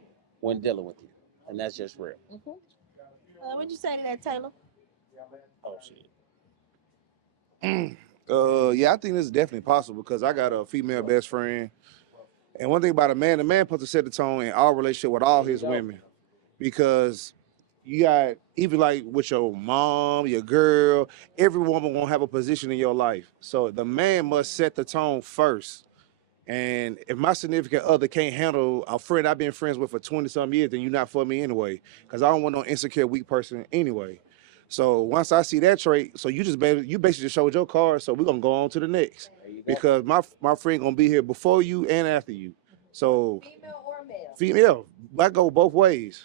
when dealing with you. And that's just real. What'd you say to that, Taylor? Oh, shit. Yeah, I think this is definitely possible because I got a female best friend. And one thing about a man, the man supposed to set the tone in all relationship with all his women. Because you got, even like with your mom, your girl, every woman won't have a position in your life. So the man must set the tone first. And if my significant other can't handle a friend I've been friends with for 20-some years, then you're not for me anyway. Because I don't want no insecure, weak person anyway. So once I see that trait, so you basically just showed your card, so we're gonna go on to the next. Because my friend gonna be here before you and after you. So Female or male? female, I go both ways.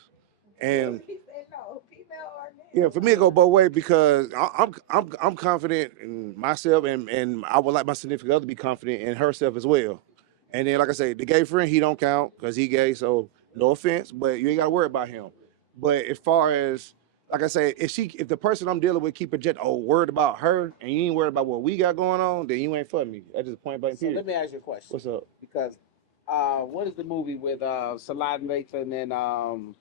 And He said no, female or male. yeah, for me it go both ways because I'm confident in myself and I would like my significant other to be confident in herself as well. And then like I say, the gay friend, he don't count because he gay, so no offense, but you ain't gotta worry about him. But as far as like I say, if the person I'm dealing with keep worried about her and you ain't worried about what we got going on, then you ain't for me. That's just point blank So period. let me ask you a question. What's up? Because what is the movie with Salad Nathan and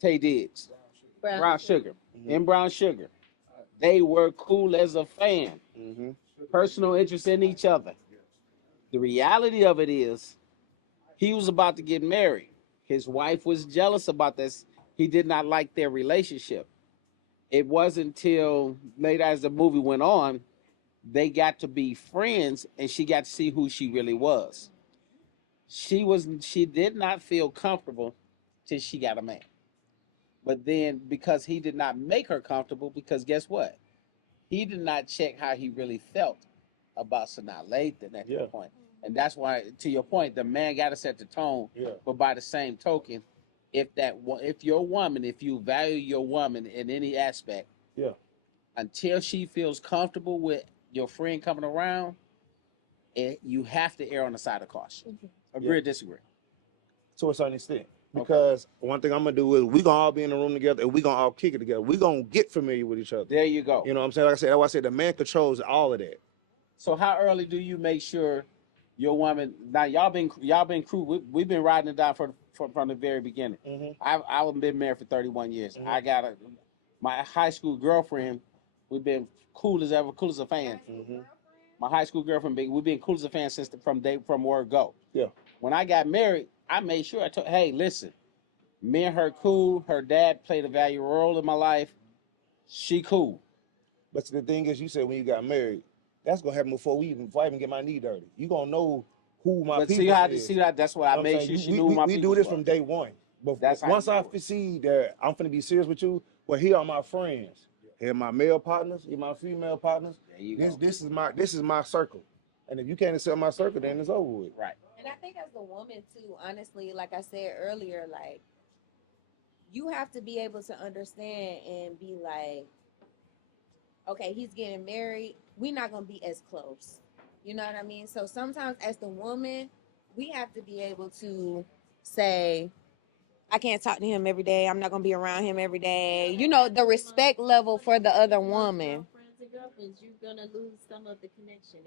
Tay Diggs? Brown Sugar. In Brown Sugar. They were cool as a fan. Mm-hmm. Personal interest in each other. The reality of it is, he was about to get married. His wife was jealous about this. He did not like their relationship. It wasn't until later, as the movie went on, they got to be friends, and she got to see who she really was. She did not feel comfortable till she got a man. But then, because he did not make her comfortable, because guess what? He did not check how he really felt about Sanaa Lathan at that point. And that's why, to your point, the man got to set the tone. Yeah. But by the same token, if your woman, if you value your woman in any aspect, Yeah. until she feels comfortable with your friend coming around, you have to err on the side of caution. Agree or disagree? To a certain extent. Because one thing I'm gonna do is we gonna all be in the room together and we gonna all kick it together. We gonna get familiar with each other. There you go. You know what I'm saying? Like I said, that's why I said the man controls all of that. So how early do you make sure your woman? Now y'all been crew. We've been riding it down from the very beginning. Mm-hmm. I've been married for 31 years. Mm-hmm. I got my high school girlfriend. We've been cool as ever, cool as a fan. Mm-hmm. My high school girlfriend, we've been cool as a fan since from word go. Yeah. When I got married, I made sure I told, hey, listen, me and her cool. Her dad played a valuable role in my life. She cool. But the thing is, you said when you got married, that's gonna happen before I even get my knee dirty. You gonna know who my people is. See how that's what I made sure she knew who my people. We do this from day one. But once I see that I'm finna be serious with you, well, here are my friends. Here are my male partners. Here are my female partners. There you go. This is my circle. And if you can't accept my circle, then it's over with. Right. And I think as a woman too, honestly, like I said earlier, like you have to be able to understand and be like, okay, he's getting married. We're not gonna be as close. You know what I mean? So sometimes as the woman, we have to be able to say, I can't talk to him every day. I'm not gonna be around him every day. You know, the respect level for the other woman. Friends and girlfriends, you're gonna lose some of the connection.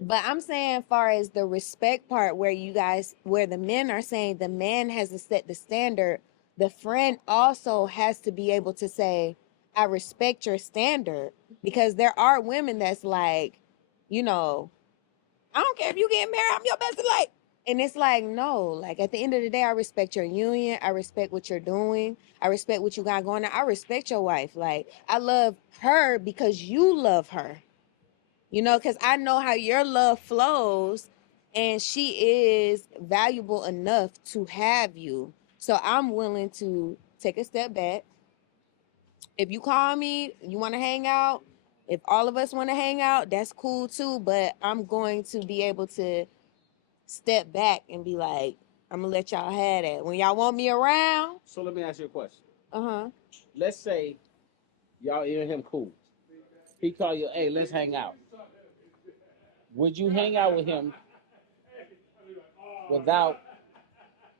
But I'm saying, far as the respect part, where the men are saying the man has to set the standard, the friend also has to be able to say, I respect your standard. Because there are women that's like, you know, I don't care if you get married, I'm your best like. And it's like, no, like at the end of the day, I respect your union. I respect what you're doing. I respect what you got going on. I respect your wife. Like, I love her because you love her. You know, because I know how your love flows and she is valuable enough to have you. So I'm willing to take a step back. If you call me, you want to hang out, if all of us want to hang out, that's cool too. But I'm going to be able to step back and be like, I'm going to let y'all have that. When y'all want me around. So let me ask you a question. Uh-huh. Let's say y'all and him cool. He call you, hey, let's hang out. Would you hang out with him without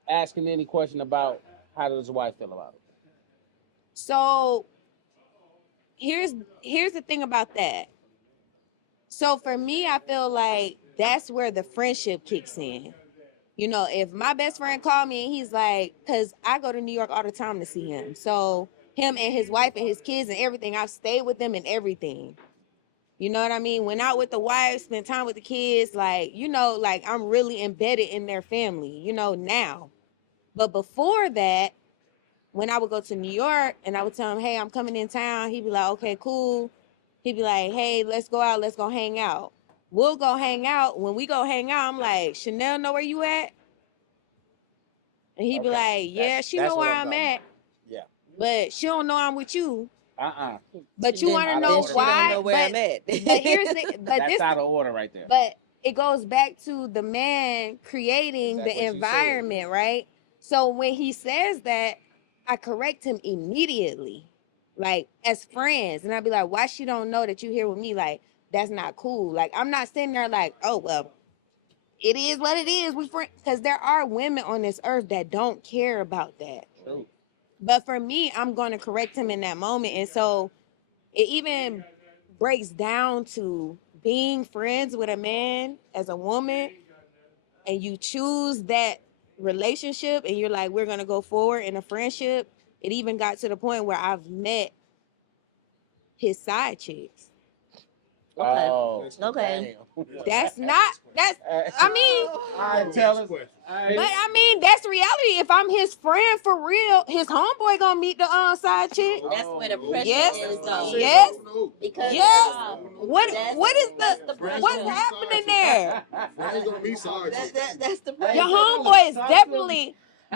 asking any question about how does his wife feel about it? So here's the thing about that. So for me, I feel like that's where the friendship kicks in. You know, if my best friend called me and he's like, because I go to New York all the time to see him. So him and his wife and his kids and everything, I've stayed with them and everything. You know what I mean? Went out with the wife, spent time with the kids, like, you know, like I'm really embedded in their family, you know, now. But before that, when I would go to New York and I would tell him, hey, I'm coming in town, he'd be like, okay, cool. He'd be like, hey, let's go out, let's go hang out. We'll go hang out. When we go hang out, I'm like, Chanel, know where you at? And he'd be like, yeah, she know where I'm at. Yeah. But she don't know I'm with you. But She you want to didn't- know then she why? don't know where I'm at. But here's the, but That's this, out of order right there. but it goes back to the man creating Exactly the what you environment, right? So when he says that, I correct him immediately, like as friends, and I'd be like, "Why she don't know that you here with me? Like that's not cool." Like I'm not sitting there like, "Oh well, it is what it is." We friends, because there are women on this earth that don't care about that. True. But for me, I'm going to correct him in that moment, and so it even breaks down to being friends with a man as a woman and you choose that relationship and you're like, we're going to go forward in a friendship. It even got to the point where I've met his side chicks. Okay. Oh, Okay. That's not, that's, I mean, I tell us. but I mean, that's reality. If I'm his friend for real, his homeboy gonna meet the side chick. That's where the pressure Yes. is, though. Yes. Because Yes. What What is that's the the pressure. what's happening there? That's the pressure. Your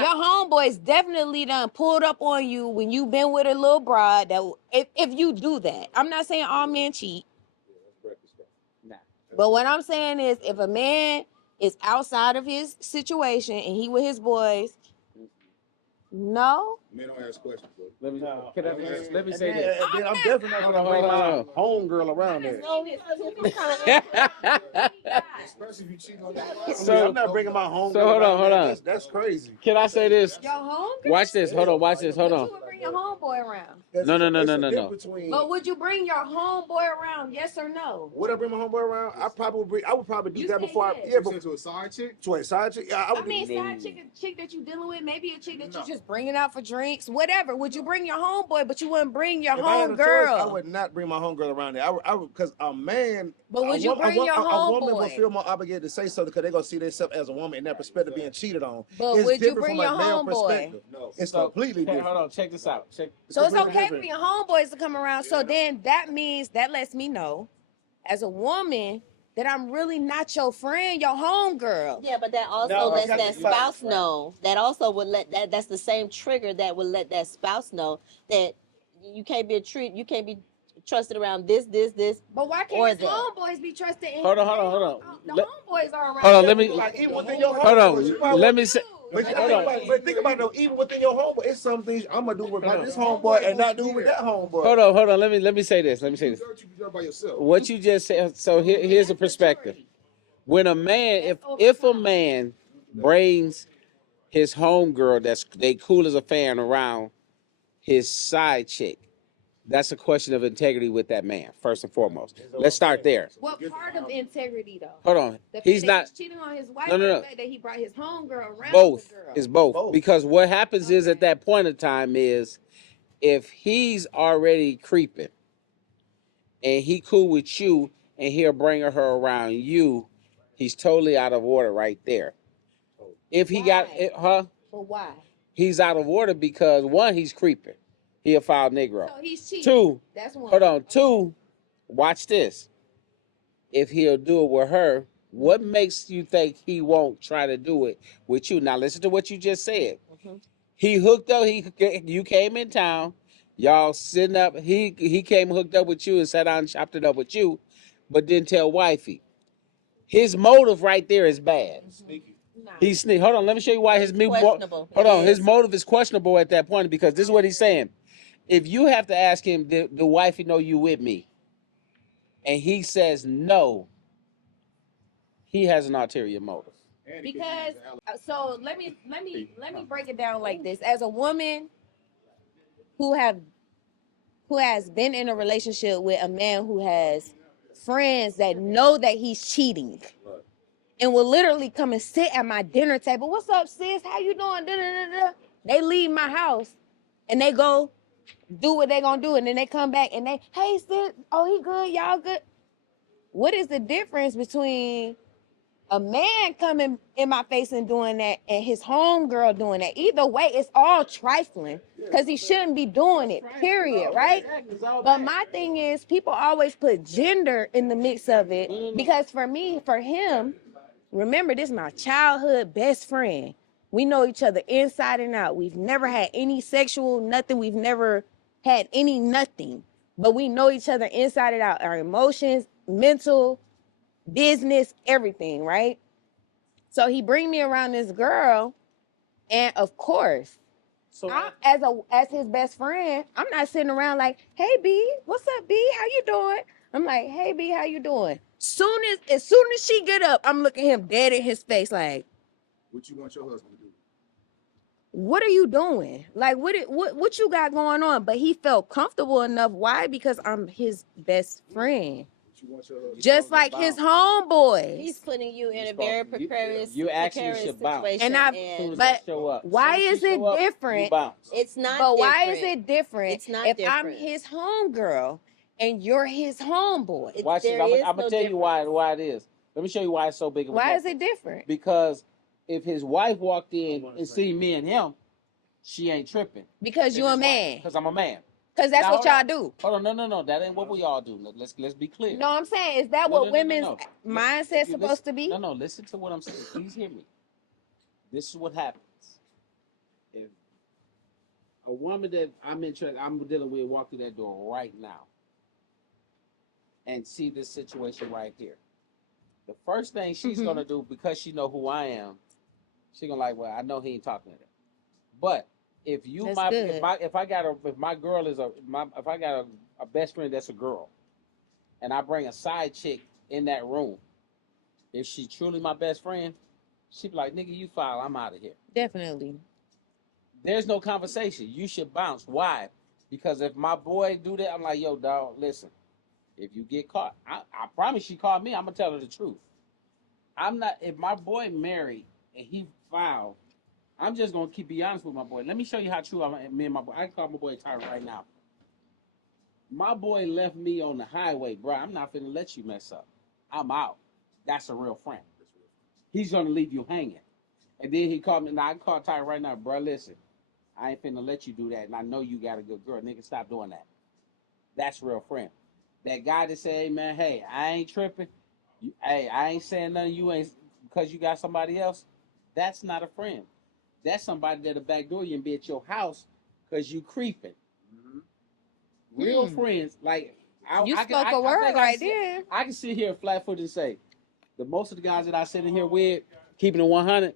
homeboy is definitely done pulled up on you when you've been with a little broad. That if you do that, I'm not saying all men cheat, but what I'm saying is if a man is outside of his situation and he with his boys, no. Men don't ask questions, bro. Let me say And this. then I'm definitely not gonna bring my homegirl around there. Especially if you cheat on that. I'm not bringing my homegirl. So hold on, around hold there. on. That's crazy. Can I say this? Your homegirl? Watch this. Hold on. Watch this. Hold You on. would bring your homeboy around. No. It's a difference between- But would you bring your homeboy around? Yes or no? Would I bring my homeboy around? I would probably do You that say before. yes. Yeah, To a side chick? to a side chick. Yeah, I I would. mean, side chick, a chick that you dealing with, maybe a chick that you just bringing out for drinks, whatever. Would you bring your homeboy, but you wouldn't bring your If I had a choice, homegirl? I would not bring my homegirl around there. I would, because a man. But would you bring your a woman will homeboy? feel more obligated to say something because they're gonna see themselves as a woman in that perspective being cheated on. But It's would you different bring from a your male homeboy? perspective. No. It's completely different. Hold on. Check this out. So it's completely okay different. for your homeboys to come around. So then that lets me know, as a woman, that I'm really not your friend, your homegirl. Yeah, but that also No, lets that's that the fact. spouse know. That also would let that's the same trigger that would let that spouse know that you can't be trusted around this. But why Or can't his that. homeboys be trusted? Hold on. The Let- homeboys are around. Hold on. Let me. Like, even within your Hold homeboy, you on. probably Let would- me say. But Hold on. think about it though, even within your homeboy, it's some things I'm gonna do with my this homeboy and not do with that homeboy. Hold on. Let me say this. You judge, you can judge by yourself. What you just said. So here's the perspective. When a man, if a man brings his homegirl that's they cool as a fan around his side chick, that's a question of integrity with that man, first and foremost. Let's start there. What part of integrity though? Hold on. The fact He's that not he's cheating on his wife, No, no, or no. the fact that he brought his homegirl around both. the girl? It's both. Both. Because what happens is at that point in time is if he's already creeping and he cool with you and he'll bring her around you, he's totally out of order right there. If he got Why? it, But why? he's out of order because one, he's creeping. He a foul Negro. So he's cheating. Two, That's one. hold on. Two, watch this. If he'll do it with her, what makes you think he won't try to do it with you? Now listen to what you just said. Mhm. He hooked up. You came in town. Y'all sitting up. He came hooked up with you and sat down and chopped it up with you, but didn't tell wifey. His motive right there is bad. Nah. He's sneak. Hold on, let me show you why his questionable. Hold It on, his is. motive is questionable at that point because this is what he's saying. If you have to ask him, the wifey know you with me, and he says no, he has an ulterior motive. Because so let me break it down like this. As a woman who who has been in a relationship with a man who has friends that know that he's cheating and will literally come and sit at my dinner table. What's up, sis? How you doing? Da, da, da, da. They leave my house and they go do what they gonna do, and then they come back and they, hey sis, oh he good, y'all good. What is the difference between a man coming in my face and doing that and his homegirl doing that? Either way, it's all trifling because he shouldn't be doing it, period, right? But my thing is, people always put gender in the mix of it because for me, for him, remember, this is my childhood best friend. We know each other inside and out. We've never had any sexual nothing. We've never had any nothing. But we know each other inside and out. Our emotions, mental, business, everything, right? So he bring me around this girl, and of course, as his best friend, I'm not sitting around like, hey B, what's up B? How you doing? I'm like, hey B, how you doing? As soon as she get up, I'm looking him dead in his face like, what you want your husband to do? what are you doing? Like, what you got going on? But he felt comfortable enough. Why? Because I'm his best friend. What you want your husband? Just like his homeboys. He's putting you in a very precarious, you actually precarious should bounce. situation. And But show up. why is it You different? bounce. It's not But different. why is it different It's not if different. I'm his homegirl and you're his homeboy? Watch this. There I'm is gonna no tell you difference. why it is. Let me show you why it's so big of a Why is difference. it different? Because if his wife walked in and see me and him, she ain't tripping. Because you a man. Because I'm a man. Because that's Now, what y'all do. Hold on, no. That ain't what we all do. Let's be clear. No, I'm saying, is that No, what no, women's no. mindset's supposed to be? No, listen to what I'm saying. Please hear me. This is what happens. If a woman that I'm dealing with walk through that door right now and see this situation right here, the first thing she's gonna do, because she know who I am, she gonna like, well, I know he ain't talking to that. But if I got a best friend that's a girl, and I bring a side chick in that room, if she truly my best friend, she be like, nigga, you foul, I'm out of here. Definitely. There's no conversation. You should bounce. Why? Because if my boy do that, I'm like, yo, dog, listen. If you get caught, I promise she called me, I'm gonna tell her the truth. If my boy married and he foul, I'm just gonna be honest with my boy. Let me show you how true me and my boy. I can call my boy Tyron right now. My boy left me on the highway, bro. I'm not finna let you mess up. I'm out. That's a real friend. He's gonna leave you hanging. And then he called me. Now I can call Tyron right now, bro. Listen, I ain't finna let you do that. And I know you got a good girl. Nigga, stop doing that. That's a real friend. That guy that say, hey, man, hey, I ain't tripping. Hey, I ain't saying nothing. You ain't because you got somebody else. That's not a friend. That's somebody that'll backdoor you and be at your house because you creeping. Mm-hmm. Real friends, like you spoke a word right there. I can sit here flat-footed and say, the most of the guys that I sit in here with, keeping it 100,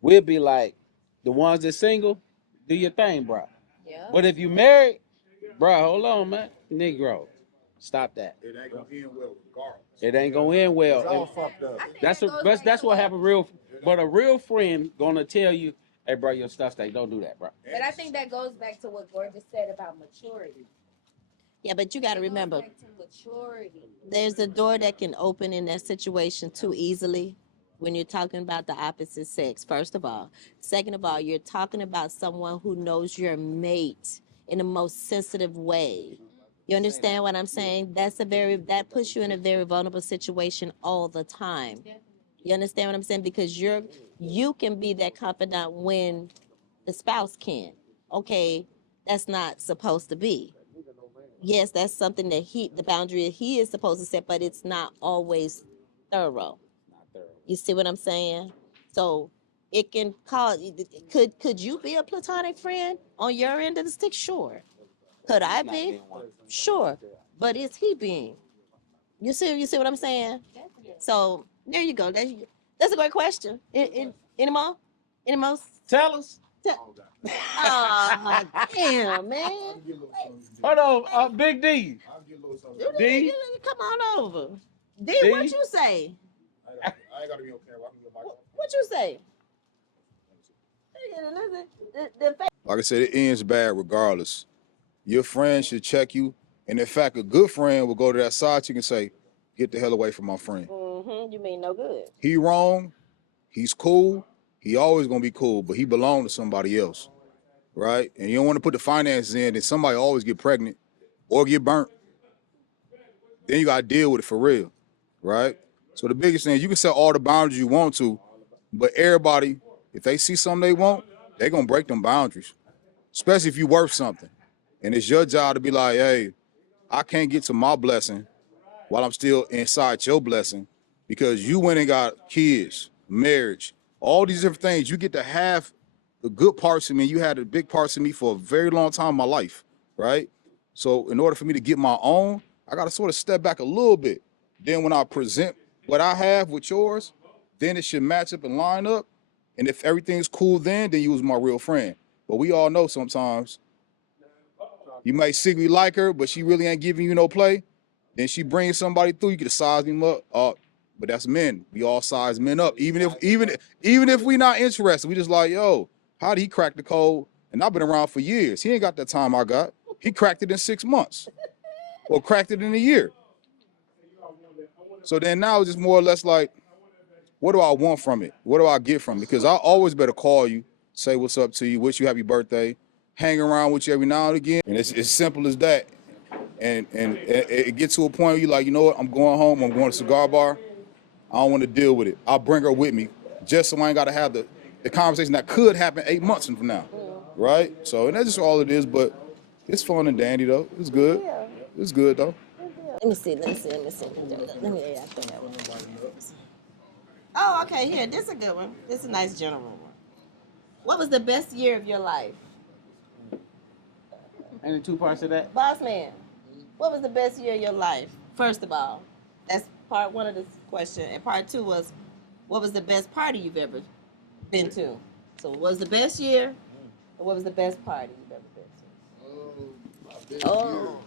we'll be like, the ones that single, do your thing, bro. Yeah. But if you married, bro, hold on, man, Negro, stop that. It ain't gonna end well regardless. It ain't gonna end well. It's all fucked up. That's what happened. But a real friend gonna tell you, hey, bro, your stuff stay. Don't do that, bro. But I think that goes back to what Gorgeous said about maturity. Yeah, but you got to remember, Back to maturity. there's a door that can open in that situation too easily when you're talking about the opposite sex, first of all. Second of all, you're talking about someone who knows your mate in the most sensitive way. You understand what I'm saying? That puts you in a very vulnerable situation all the time. You understand what I'm saying? Because you can be that confidant when the spouse can. Okay, that's not supposed to be. Yes, that's something that the boundary he is supposed to set, but it's not always thorough. You see what I'm saying? So it can cause. Could you be a platonic friend on your end of the stick? Sure. Could I be? Sure. But is he being? You see what I'm saying? So there you go. That's a great question. Any more? Any more? Tell us. Oh, damn, man. Hold on, Big D. D? Come on over. D, what you say? I ain't gotta be on camera. I can get my What you say? Like I said, it ends bad regardless. Your friend should check you. And in fact, a good friend will go to that side chick and say, get the hell away from my friend. You mean no good. He wrong. He's cool. He always going to be cool, but he belong to somebody else, right? And you don't want to put the finances in and somebody always get pregnant or get burnt. Then you got to deal with it for real, right? So the biggest thing, you can set all the boundaries you want to, but everybody, if they see something they want, they're going to break them boundaries, especially if you worth something. And it's your job to be like, hey, I can't get to my blessing while I'm still inside your blessing because you went and got kids, marriage, all these different things. You get to have the good parts of me. You had the big parts of me for a very long time in my life, right? So in order for me to get my own, I got to sort of step back a little bit. Then when I present what I have with yours, then it should match up and line up. And if everything's cool then you was my real friend. But we all know sometimes you might secretly like her, but she really ain't giving you no play. Then she brings somebody through, you can size them up. But that's men. We all size men up. Even if we not interested, we just like, yo, how did he crack the code? And I've been around for years. He ain't got that time I got. He cracked it in 6 months. Or cracked it in a year. So then now it's just more or less like, what do I want from it? What do I get from it? Because I always better call you, say what's up to you, wish you happy birthday, hang around with you every now and again. And it's as simple as that. And it gets to a point where you're like, you know what, I'm going home, I'm going to cigar bar. I don't want to deal with it. I'll bring her with me just so I ain't got to have the conversation that could happen 8 months from now, right? So, and that's just all it is, but it's fun and dandy, though. It's good. It's good, though. Let me see. Let me put that one. Oh, okay, here. This is a good one. This is a nice general one. What was the best year of your life? Any 2 parts of that? Boss man, what was the best year of your life? First of all, that's part one of this question. And part two was, what was the best party you've ever been to? So what was the best year? And what was the best party you've ever been to? Oh,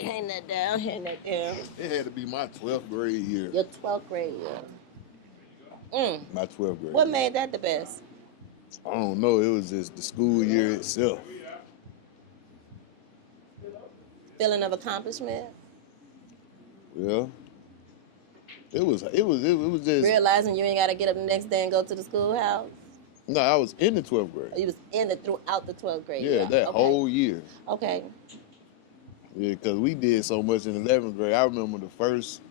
hand that down, hand that down. It had to be my 12th grade year. Your 12th grade year. My 12th grade What year. made that the best? I don't know. It was just the school year itself. Feeling of accomplishment? Yeah. It was just. Realizing you ain't got to get up the next day and go to the schoolhouse? No, I was in the 12th grade. Or you was throughout the 12th grade Yeah, year? that Okay. whole year. Okay. Yeah, because we did so much in 11th grade. I remember the first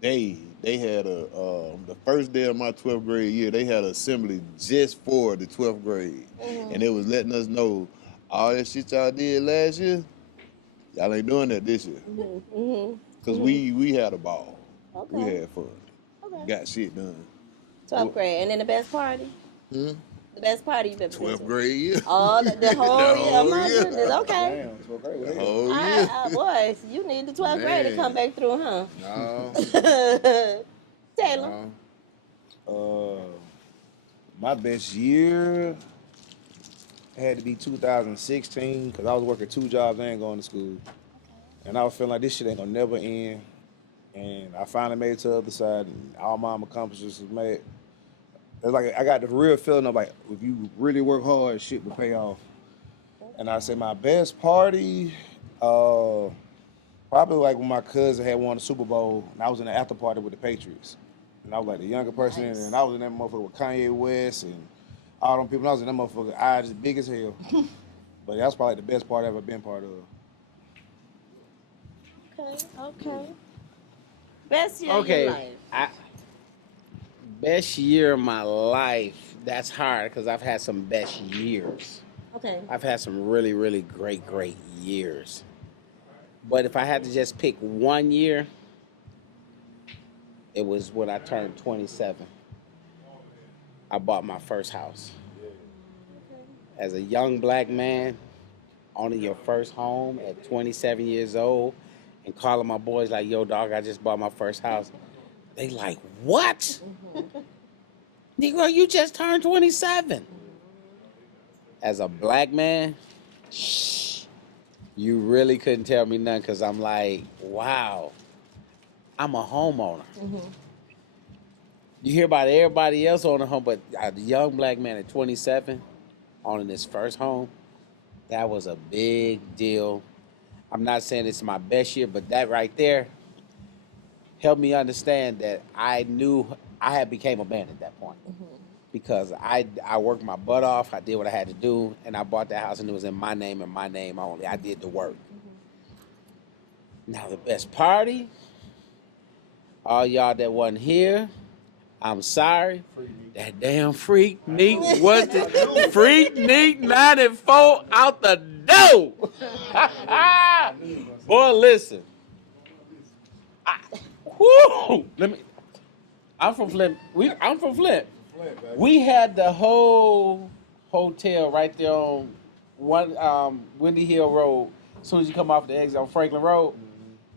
day they had the first day of my 12th grade year, they had an assembly just for the 12th grade. And it was letting us know all that shit y'all did last year, y'all ain't doing that this year. Because we had a ball. Okay. We had fun. Okay. Got shit done. 12th grade. And then the best party? The best party you've ever been to? 12th grade year. Oh, the whole year. Oh, my goodness. Okay. Damn, 12th grade. The whole year. Boy, you need the 12th grade to Man. come back through, huh? No. Taylor? My best year had to be 2016 because I was working 2 jobs and going to school. And I was feeling like this shit ain't gonna never end. And I finally made it to the other side and all my accomplishments was made. It's like I got the real feeling of like if you really work hard, shit will pay off. And I say my best party, probably like when my cousin had won the Super Bowl and I was in the after party with the Patriots. And I was like the younger person in there, and I was in that motherfucker with Kanye West and all them people. I was in that motherfucker, eyes big as hell. But that's probably the best party I've ever been part of. Okay. Best year of your life? Best year of my life, that's hard because I've had some best years. Okay. I've had some really, really great years. But if I had to just pick one year, it was when I turned 27. I bought my first house. As a young black man, owning your first home at 27 years old, and calling my boys like, yo, dog, I just bought my first house. They like, what? Negro, you just turned 27. As a black man, you really couldn't tell me nothing because I'm like, wow, I'm a homeowner. You hear about everybody else owning a home, but a young black man at 27 owning his first home, that was a big deal. I'm not saying it's my best year, but that right there helped me understand that I knew I had became a man at that point. Because I worked my butt off, I did what I had to do, and I bought that house and it was in my name and my name only. I did the work. Now the best party, all y'all that wasn't here, I'm sorry. That damn Freak Neat was the Freak Neat 94 out the door. Boy, listen. I'm from Flint. I'm from Flint. We had the whole hotel right there on Windy Hill Road. As soon as you come off the exit on Franklin Road,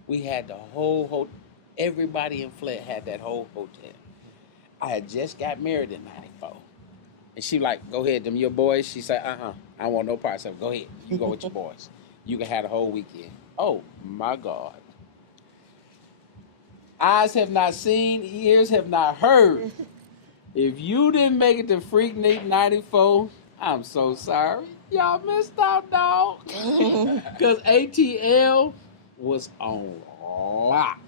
we had the whole everybody in Flint had that whole hotel. I had just got married in 94. And she like, go ahead, them your boys. She said, I don't want no parts of it. Go ahead. You go with your boys. You can have the whole weekend. Oh my God. Eyes have not seen, ears have not heard. If you didn't make it to Freak Neat 94, I'm so sorry. Y'all missed out, dog. Because ATL was on lock.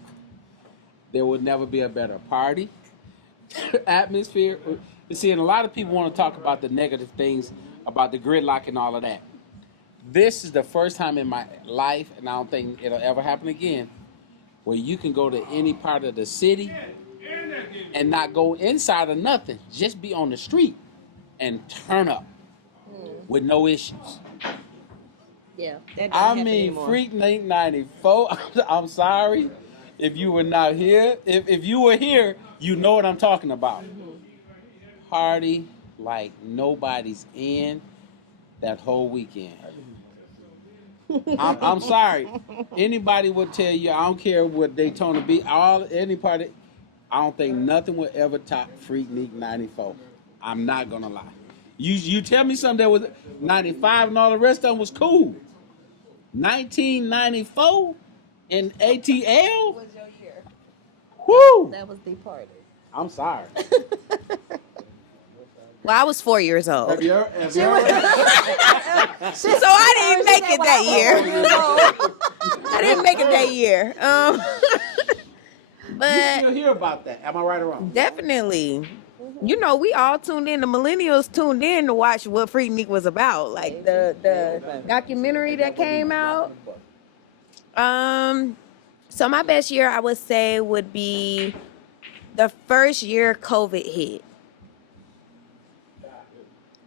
There would never be a better party, atmosphere. You see, and a lot of people want to talk about the negative things, about the gridlock and all of that. This is the first time in my life, and I don't think it'll ever happen again, where you can go to any part of the city and not go inside of nothing. Just be on the street and turn up with no issues. Yeah, that doesn't I happen mean, anymore. Freak Nate 94, I'm sorry if you were not here. If you were here, you know what I'm talking about. Party like nobody's in that whole weekend. I'm sorry. Anybody would tell you, I don't care what Daytona be, any party, I don't think nothing will ever top Freak Neat 94. I'm not gonna lie. You tell me something that was 95 and all the rest of them was cool. 1994 in ATL? Was your year? Whoo! That was the party. I'm sorry. Well, I was 4 years old. Have you ever So I didn't make it that year. I didn't make it that year. you But still hear about that? Am I right or wrong? definitely. You know, we all tuned in. The millennials tuned in to watch what Freak Neat was about. Like the documentary that came out. So my best year, I would say, would be the first year COVID hit.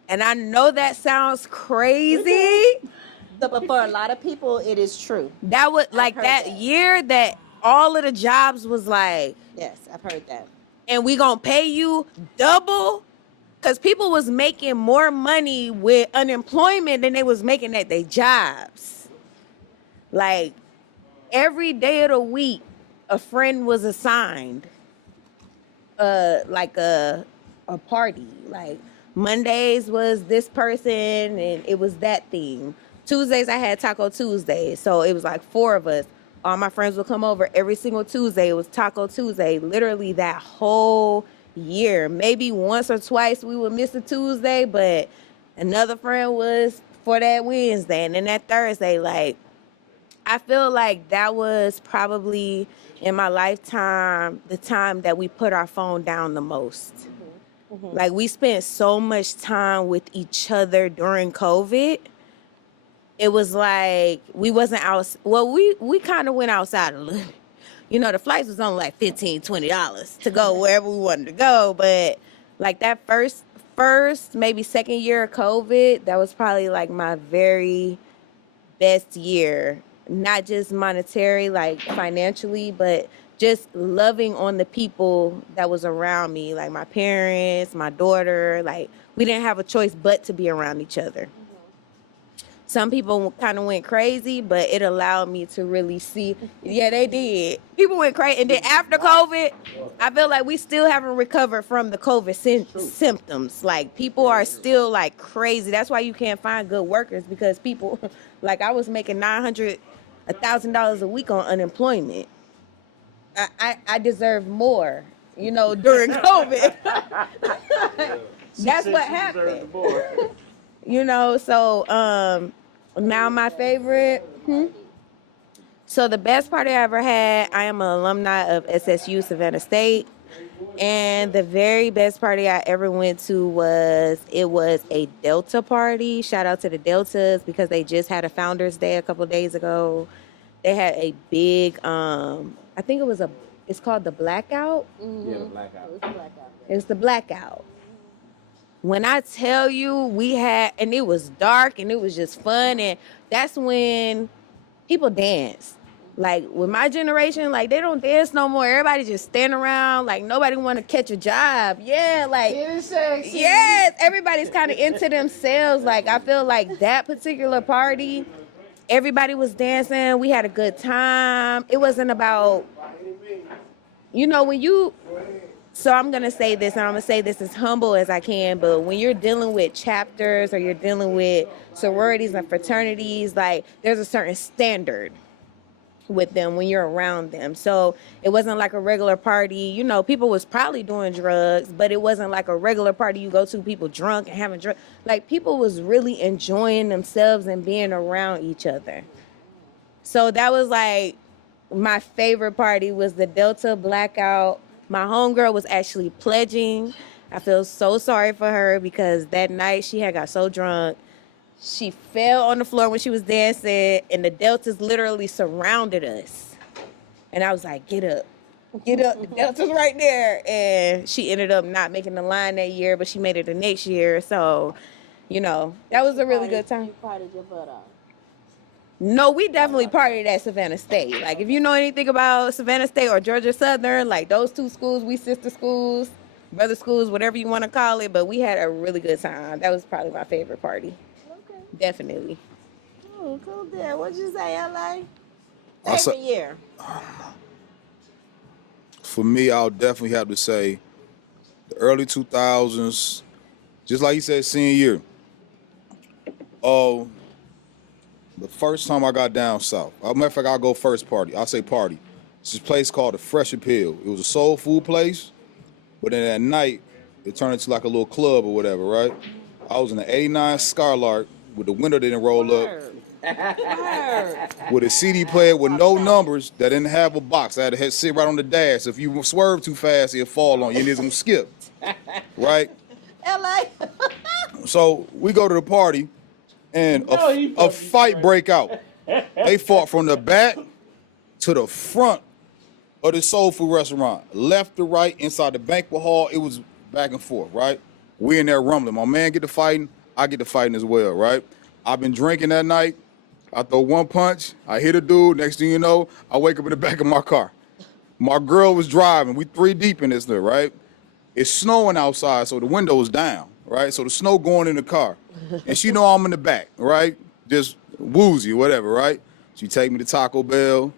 And I know that sounds crazy. But for a lot of people, it is true. That would like heard that that. year that all of the jobs was like, Yes, I've heard that. and we gonna pay you double, because people was making more money with unemployment than they was making at their jobs. Like every day of the week, a friend was assigned like a party. Like Mondays was this person and it was that theme. Tuesdays I had Taco Tuesday, so it was like 4 of us. All my friends would come over every single Tuesday. It was Taco Tuesday. Literally that whole year. Maybe once or twice we would miss a Tuesday, but another friend was for that Wednesday and then that Thursday. Like I feel like that was probably in my lifetime the time that we put our phone down the most. Like we spent so much time with each other during COVID. It was like we wasn't out. Well, we kind of went outside a little. You know, the flights was only like $15, $20 to go wherever we wanted to go. But like that first, maybe second year of COVID, that was probably like my very best year. Not just monetary, like financially, but just loving on the people that was around me, like my parents, my daughter. Like we didn't have a choice but to be around each other. Some people kind of went crazy, but it allowed me to really see. Yeah, they did. People went crazy. And then after COVID, I feel like we still haven't recovered from the COVID symptoms. Like people are still like crazy. That's why you can't find good workers, because people, like I was making $900, $1,000 a week on unemployment. I deserve more, you know, during COVID. That's what happened. You know, so now my favorite, So the best party I ever had, I am an alumni of SSU Savannah State. And the very best party I ever went to was a Delta party. Shout out to the Deltas because they just had a Founders Day a couple days ago. They had a big I think it's called the Blackout. Yeah, the blackout. It's the Blackout. When I tell you and it was dark and it was just fun, and that's when people dance. Like with my generation, like they don't dance no more. Everybody just stand around, like nobody want to catch a job. Yeah, like yes, everybody's kind of into themselves. Like I feel like that particular party, everybody was dancing. We had a good time. It wasn't about, when you. So I'm gonna say this, and I'm gonna say this as humble as I can. But when you're dealing with chapters or you're dealing with sororities and fraternities, like there's a certain standard with them when you're around them. So it wasn't like a regular party. People was probably doing drugs, but it wasn't like a regular party you go to, people drunk and having drugs. Like people was really enjoying themselves and being around each other. So that was like my favorite party was the Delta Blackout. My homegirl was actually pledging. I feel so sorry for her because that night she had got so drunk. She fell on the floor when she was dancing, and the Deltas literally surrounded us. And I was like, get up. Get up. The Delta's right there. And she ended up not making the line that year, but she made it the next year. So, that was a really good time. You partied your butt off. No, we definitely partied at Savannah State. Like, if you know anything about Savannah State or Georgia Southern, like those two schools, we sister schools, brother schools, whatever you want to call it. But we had a really good time. That was probably my favorite party. Definitely. Oh, cool there. What'd you say, LA? I Favorite year? For me, I'll definitely have to say the early 2000s, just like you said, senior year. Oh, the first time I got down south. As a matter of fact, I'll go first party. I'll say party. It's this place called the Fresh Appeal. It was a soul food place, but then at night, it turned into like a little club or whatever, right? I was in the 89 Skylark with the window that didn't roll up, with a CD player with no numbers that didn't have a box. I had to sit right on the dash. If you swerve too fast, it'll fall on you and it's gonna skip, right? LA. So we go to the party and a fight break out. They fought from the back to the front of the soul food restaurant, left to right, inside the banquet hall. It was back and forth, right? We in there rumbling. My man get to fighting, I get to fighting as well, right? I've been drinking that night. I throw one punch, I hit a dude. Next thing you know, I wake up in the back of my car. My girl was driving. We 3 deep in this thing, right? It's snowing outside, so the window is down, right? So the snow going in the car. And she know I'm in the back, right? Just woozy, whatever, right? She take me to Taco Bell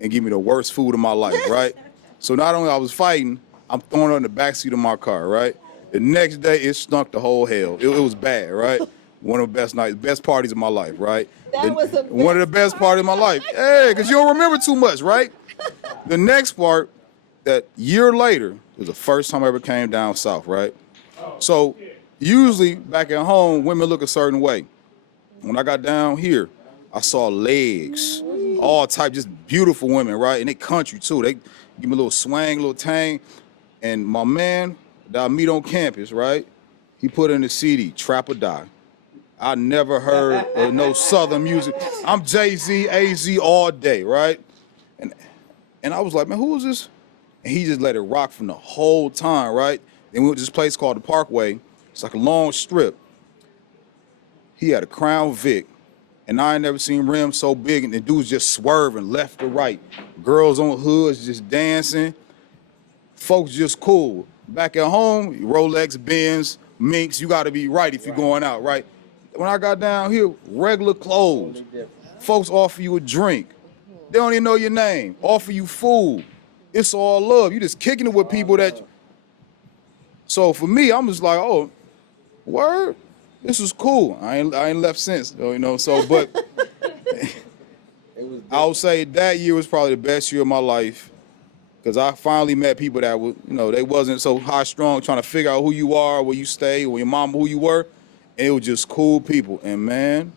and give me the worst food of my life, right? So not only I was fighting, I'm throwing her in the backseat of my car, right? The next day, it stunk the whole hell. It was bad, right? One of the best nights, best parties of my life, right? One of the best parties of my life. Hey, because you don't remember too much, right? The next part, that year later, was the first time I ever came down south, right? So usually back at home, women look a certain way. When I got down here, I saw legs, all type, just beautiful women, right? And they country too. They give me a little swang, a little tang. And my man that I meet on campus, right? He put in the CD, Trap or Die. I never heard of no Southern music. I'm Jay-Z, AZ all day, right? And I was like, man, who is this? And he just let it rock from the whole time, right? Then we went to this place called the Parkway. It's like a long strip. He had a Crown Vic, and I ain't never seen rims so big, and the dude's just swerving left to right. Girls on hoods just dancing. Folks just cool. Back at home, Rolex, Benz, Minks, you gotta be right if you're going out, right? When I got down here, regular clothes. Folks offer you a drink. They don't even know your name. Offer you food. It's all love. You just kicking it with people that. So for me, I'm just like, oh, word, this is cool. I ain't left since, you know. So, but I would say that year was probably the best year of my life, because I finally met people that would, they wasn't so high strung trying to figure out who you are, where you stay, or your mom, who you were. And it was just cool people. And man,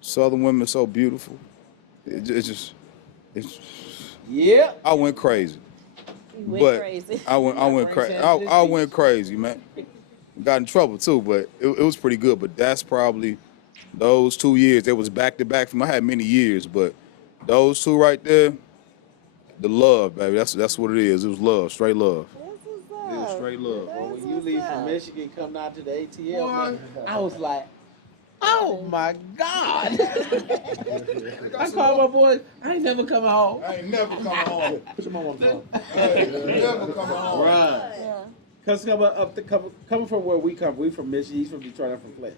Southern women are so beautiful. It Yeah. I went crazy. You went But crazy. I went crazy. I went crazy, man. Got in trouble too, but it was pretty good. But that's probably those 2 years. It was back to back from. I had many years, but those two right there, the love, baby. That's what it is. It was love, straight love. That's It what's was up. straight love. Well, That's when you what's leave from up. Michigan, come down to the ATL, man, I was like, oh my God. I called my boy. I ain't never coming home. I ain't never coming home. Put your mama on the phone. I ain't never coming home. Right. Yeah. Cause coming from where we come, we from Michigan. He's from Detroit. I'm from Flint.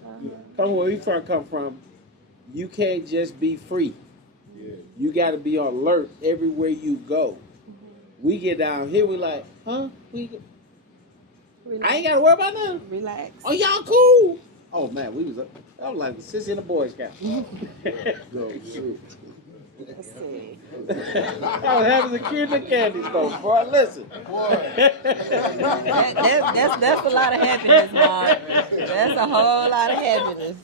Coming where we come from, you can't just be free. Yeah. You got to be on alert everywhere you go. We get down here, we like, huh? I ain't got to worry about nothing. Relax. Oh, y'all cool? Oh man, I was like sissy in the Boy Scout. Let's see. I was having a kid in the candy store, boy. Listen. That's a lot of happiness, Mark. That's a whole lot of happiness.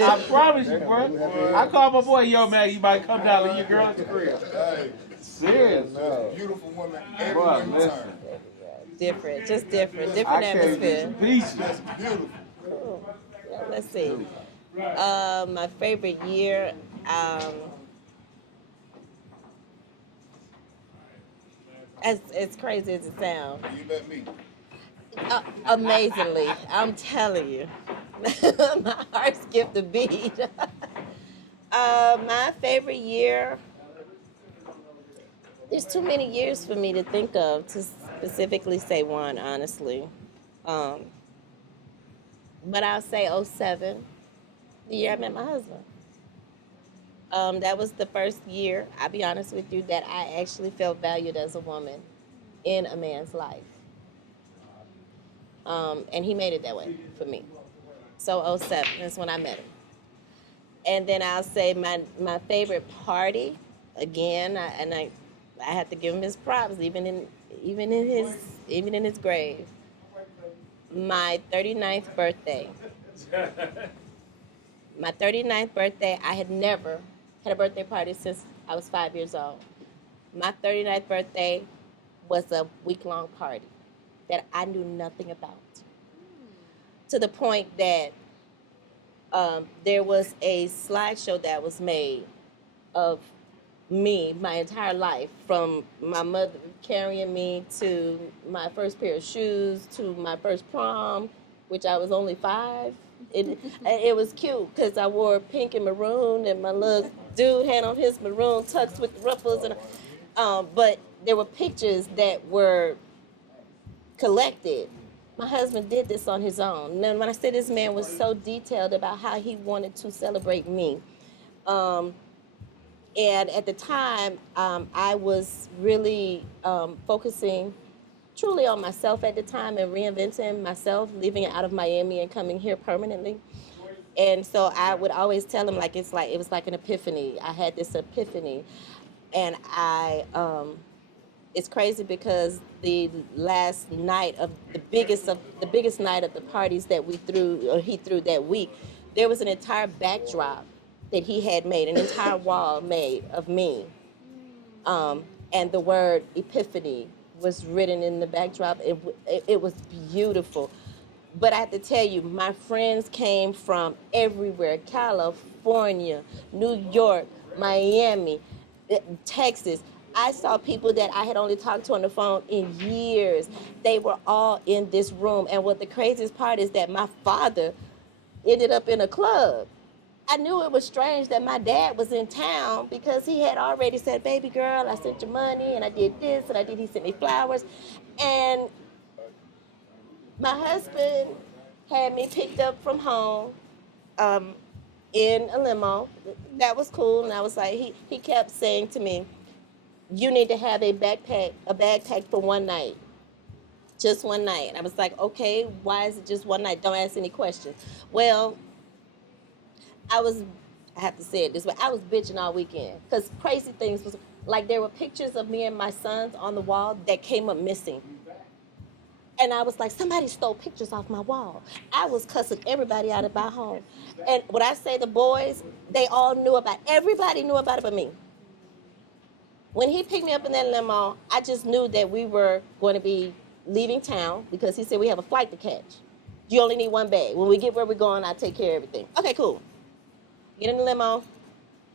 I promise you, bro. I called my boy, yo, man, you might come down and your girl at the crib. Hey, Serious. beautiful woman Boy, everywhere you listen. turn. Different, just different I came atmosphere. to pieces. That's beautiful. Cool. Yeah, let's see. My favorite year. As crazy as it sounds, You bet me. amazingly, I'm telling you, my heart skipped a beat. My favorite year. There's too many years for me to think of to specifically say one, honestly. Um, but I'll say '07, the year I met my husband. That was the first year, I'll be honest with you, that I actually felt valued as a woman in a man's life. And he made it that way for me. So '07 is when I met him. And then I'll say my favorite party, again, I have to give him his props, even in his grave. My 39th birthday. My 39th birthday, I had never had a birthday party since I was 5 years old. My 39th birthday was a week-long party that I knew nothing about. To the point that there was a slideshow that was made of me, my entire life, from my mother carrying me to my first pair of shoes to my first prom, which I was only 5. It was cute because I wore pink and maroon, and my little dude had on his maroon tux with the ruffles, and but there were pictures that were collected. My husband did this on his own. And when I say this man was so detailed about how he wanted to celebrate me, and at the time, I was really focusing truly on myself at the time and reinventing myself, leaving out of Miami and coming here permanently. And so I would always tell him it was like an epiphany. I had this epiphany, and it's crazy because the last night of the biggest night of the parties that he threw that week, there was an entire backdrop that he had made, an entire wall made of me. And the word epiphany was written in the backdrop. It was beautiful. But I have to tell you, my friends came from everywhere: California, New York, Miami, Texas. I saw people that I had only talked to on the phone in years. They were all in this room. And what the craziest part is that my father ended up in a club. I knew it was strange that my dad was in town because he had already said, baby girl, I sent you money and I did this and he sent me flowers. And my husband had me picked up from home in a limo. That was cool. And I was like, he kept saying to me, you need to have a bag packed for one night. Just one night. And I was like, okay, why is it just one night? Don't ask any questions. Well, I have to say it this way, I was bitching all weekend because crazy things was like there were pictures of me and my sons on the wall that came up missing. And I was like, somebody stole pictures off my wall. I was cussing everybody out of my home. And when I say the boys, they all knew about it. Everybody knew about it but me. When he picked me up in that limo, I just knew that we were going to be leaving town because he said we have a flight to catch. You only need one bag. When we get where we're going, I take care of everything. Okay, cool. Get in the limo.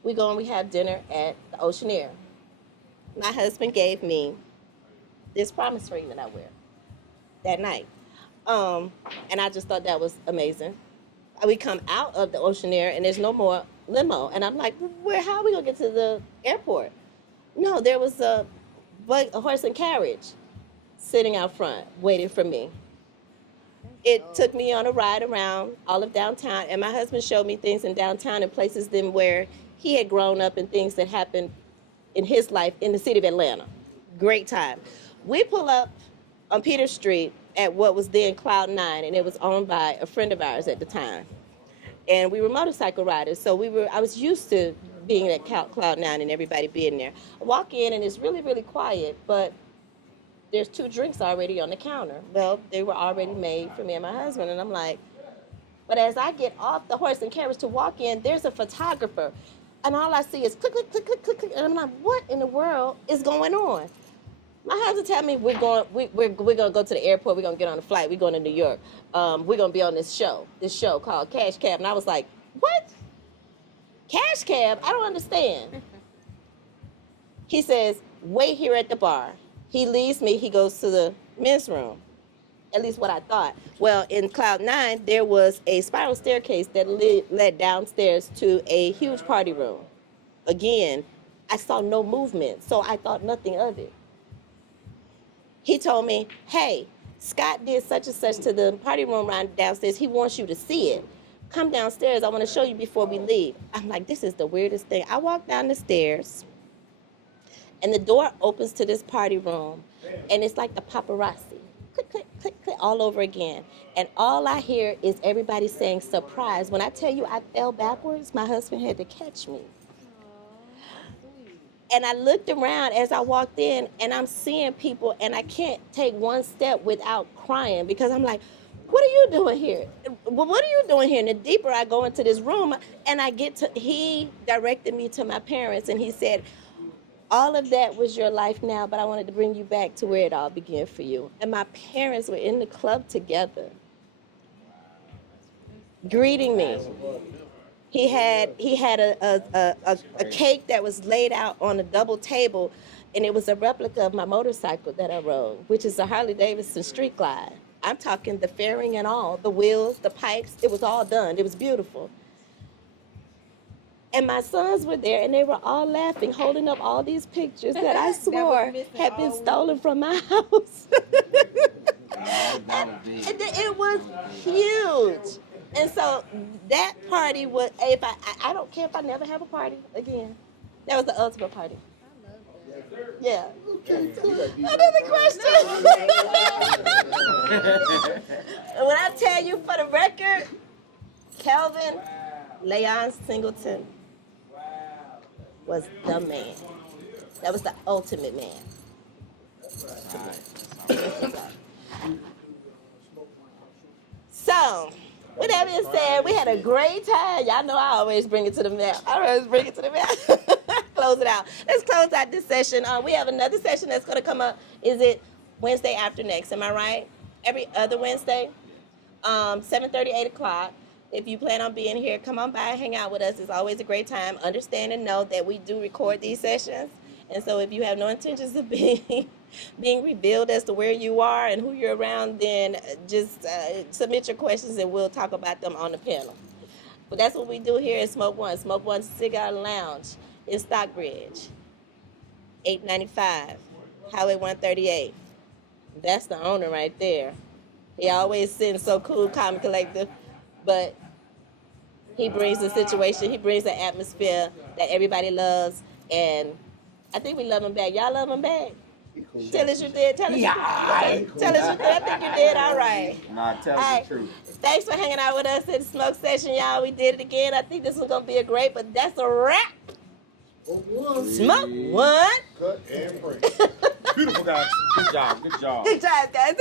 We go and we have dinner at the Oceaneer. My husband gave me this promise ring that I wear that night. And I just thought that was amazing. We come out of the Oceaneer and there's no more limo. And I'm like, how are we going to get to the airport? No, there was a horse and carriage sitting out front waiting for me. It took me on a ride around all of downtown, and my husband showed me things in downtown and places then where he had grown up and things that happened in his life in the city of Atlanta. Great time. We pull up on Peter Street at what was then Cloud 9, and it was owned by a friend of ours at the time. And we were motorcycle riders, so I was used to being at Cloud 9 and everybody being there. I walk in and it's really, really quiet, but there's 2 drinks already on the counter. Well, they were already made for me and my husband, and I'm like, but as I get off the horse and carriage to walk in, there's a photographer, and all I see is click, click, click, click, click, click, and I'm like, what in the world is going on? My husband tell me we're gonna go to the airport. We're gonna get on a flight. We're going to New York. We're gonna be on this show called Cash Cab, and I was like, what? Cash Cab? I don't understand. He says, wait here at the bar. He leaves me. He goes to the men's room. At least what I thought. Well, in Cloud 9, there was a spiral staircase that led downstairs to a huge party room. Again, I saw no movement, so I thought nothing of it. He told me, hey, Scott did such and such to the party room right downstairs. He wants you to see it. Come downstairs. I want to show you before we leave. I'm like, this is the weirdest thing. I walk down the stairs, and the door opens to this party room, and it's like the paparazzi. Click, click, click, click, all over again. And all I hear is everybody saying surprise. When I tell you I fell backwards, my husband had to catch me. And I looked around as I walked in, and I'm seeing people, and I can't take one step without crying because I'm like, what are you doing here? What are you doing here? And the deeper I go into this room, and he directed me to my parents, and he said, all of that was your life now, but I wanted to bring you back to where it all began for you. And my parents were in the club together, greeting me. He had a cake that was laid out on a double table, and it was a replica of my motorcycle that I rode, which is a Harley-Davidson Street Glide. I'm talking the fairing and all, the wheels, the pipes, it was all done. It was beautiful. And my sons were there, and they were all laughing, holding up all these pictures that I swore had been stolen from my house. And it was huge. And so that party was, if I don't care if I never have a party again. That was the ultimate party. I love that. Yeah. Another question. When I tell you for the record, Kelvin Leon Singleton was the man. That was the ultimate man. So, with that being said, we had a great time. Y'all know I always bring it to the map. Close it out. Let's close out this session. We have another session that's going to come up. Is it Wednesday after next? Am I right? Every other Wednesday, 7:30, 8 o'clock. If you plan on being here, come on by and hang out with us. It's always a great time. Understand and know that we do record these sessions. And so if you have no intentions of being revealed as to where you are and who you're around, then just submit your questions and we'll talk about them on the panel. But that's what we do here at Smoke One. Smoke One Cigar Lounge in Stockbridge, 895 Highway 138. That's the owner right there. He always sits so cool, calm, and collective. But he brings the situation, he brings the atmosphere that everybody loves, and I think we love him back. Y'all love him back? Tell us you did. Tell us you did. Tell us you did. I think you did. All right. Nah, tell us the truth. Thanks for hanging out with us at the Smoke Session, y'all. We did it again. I think this was going to be a great, but that's a wrap. Smoke One. Cut and print. Beautiful, guys. Good job. Good job. Good job, guys.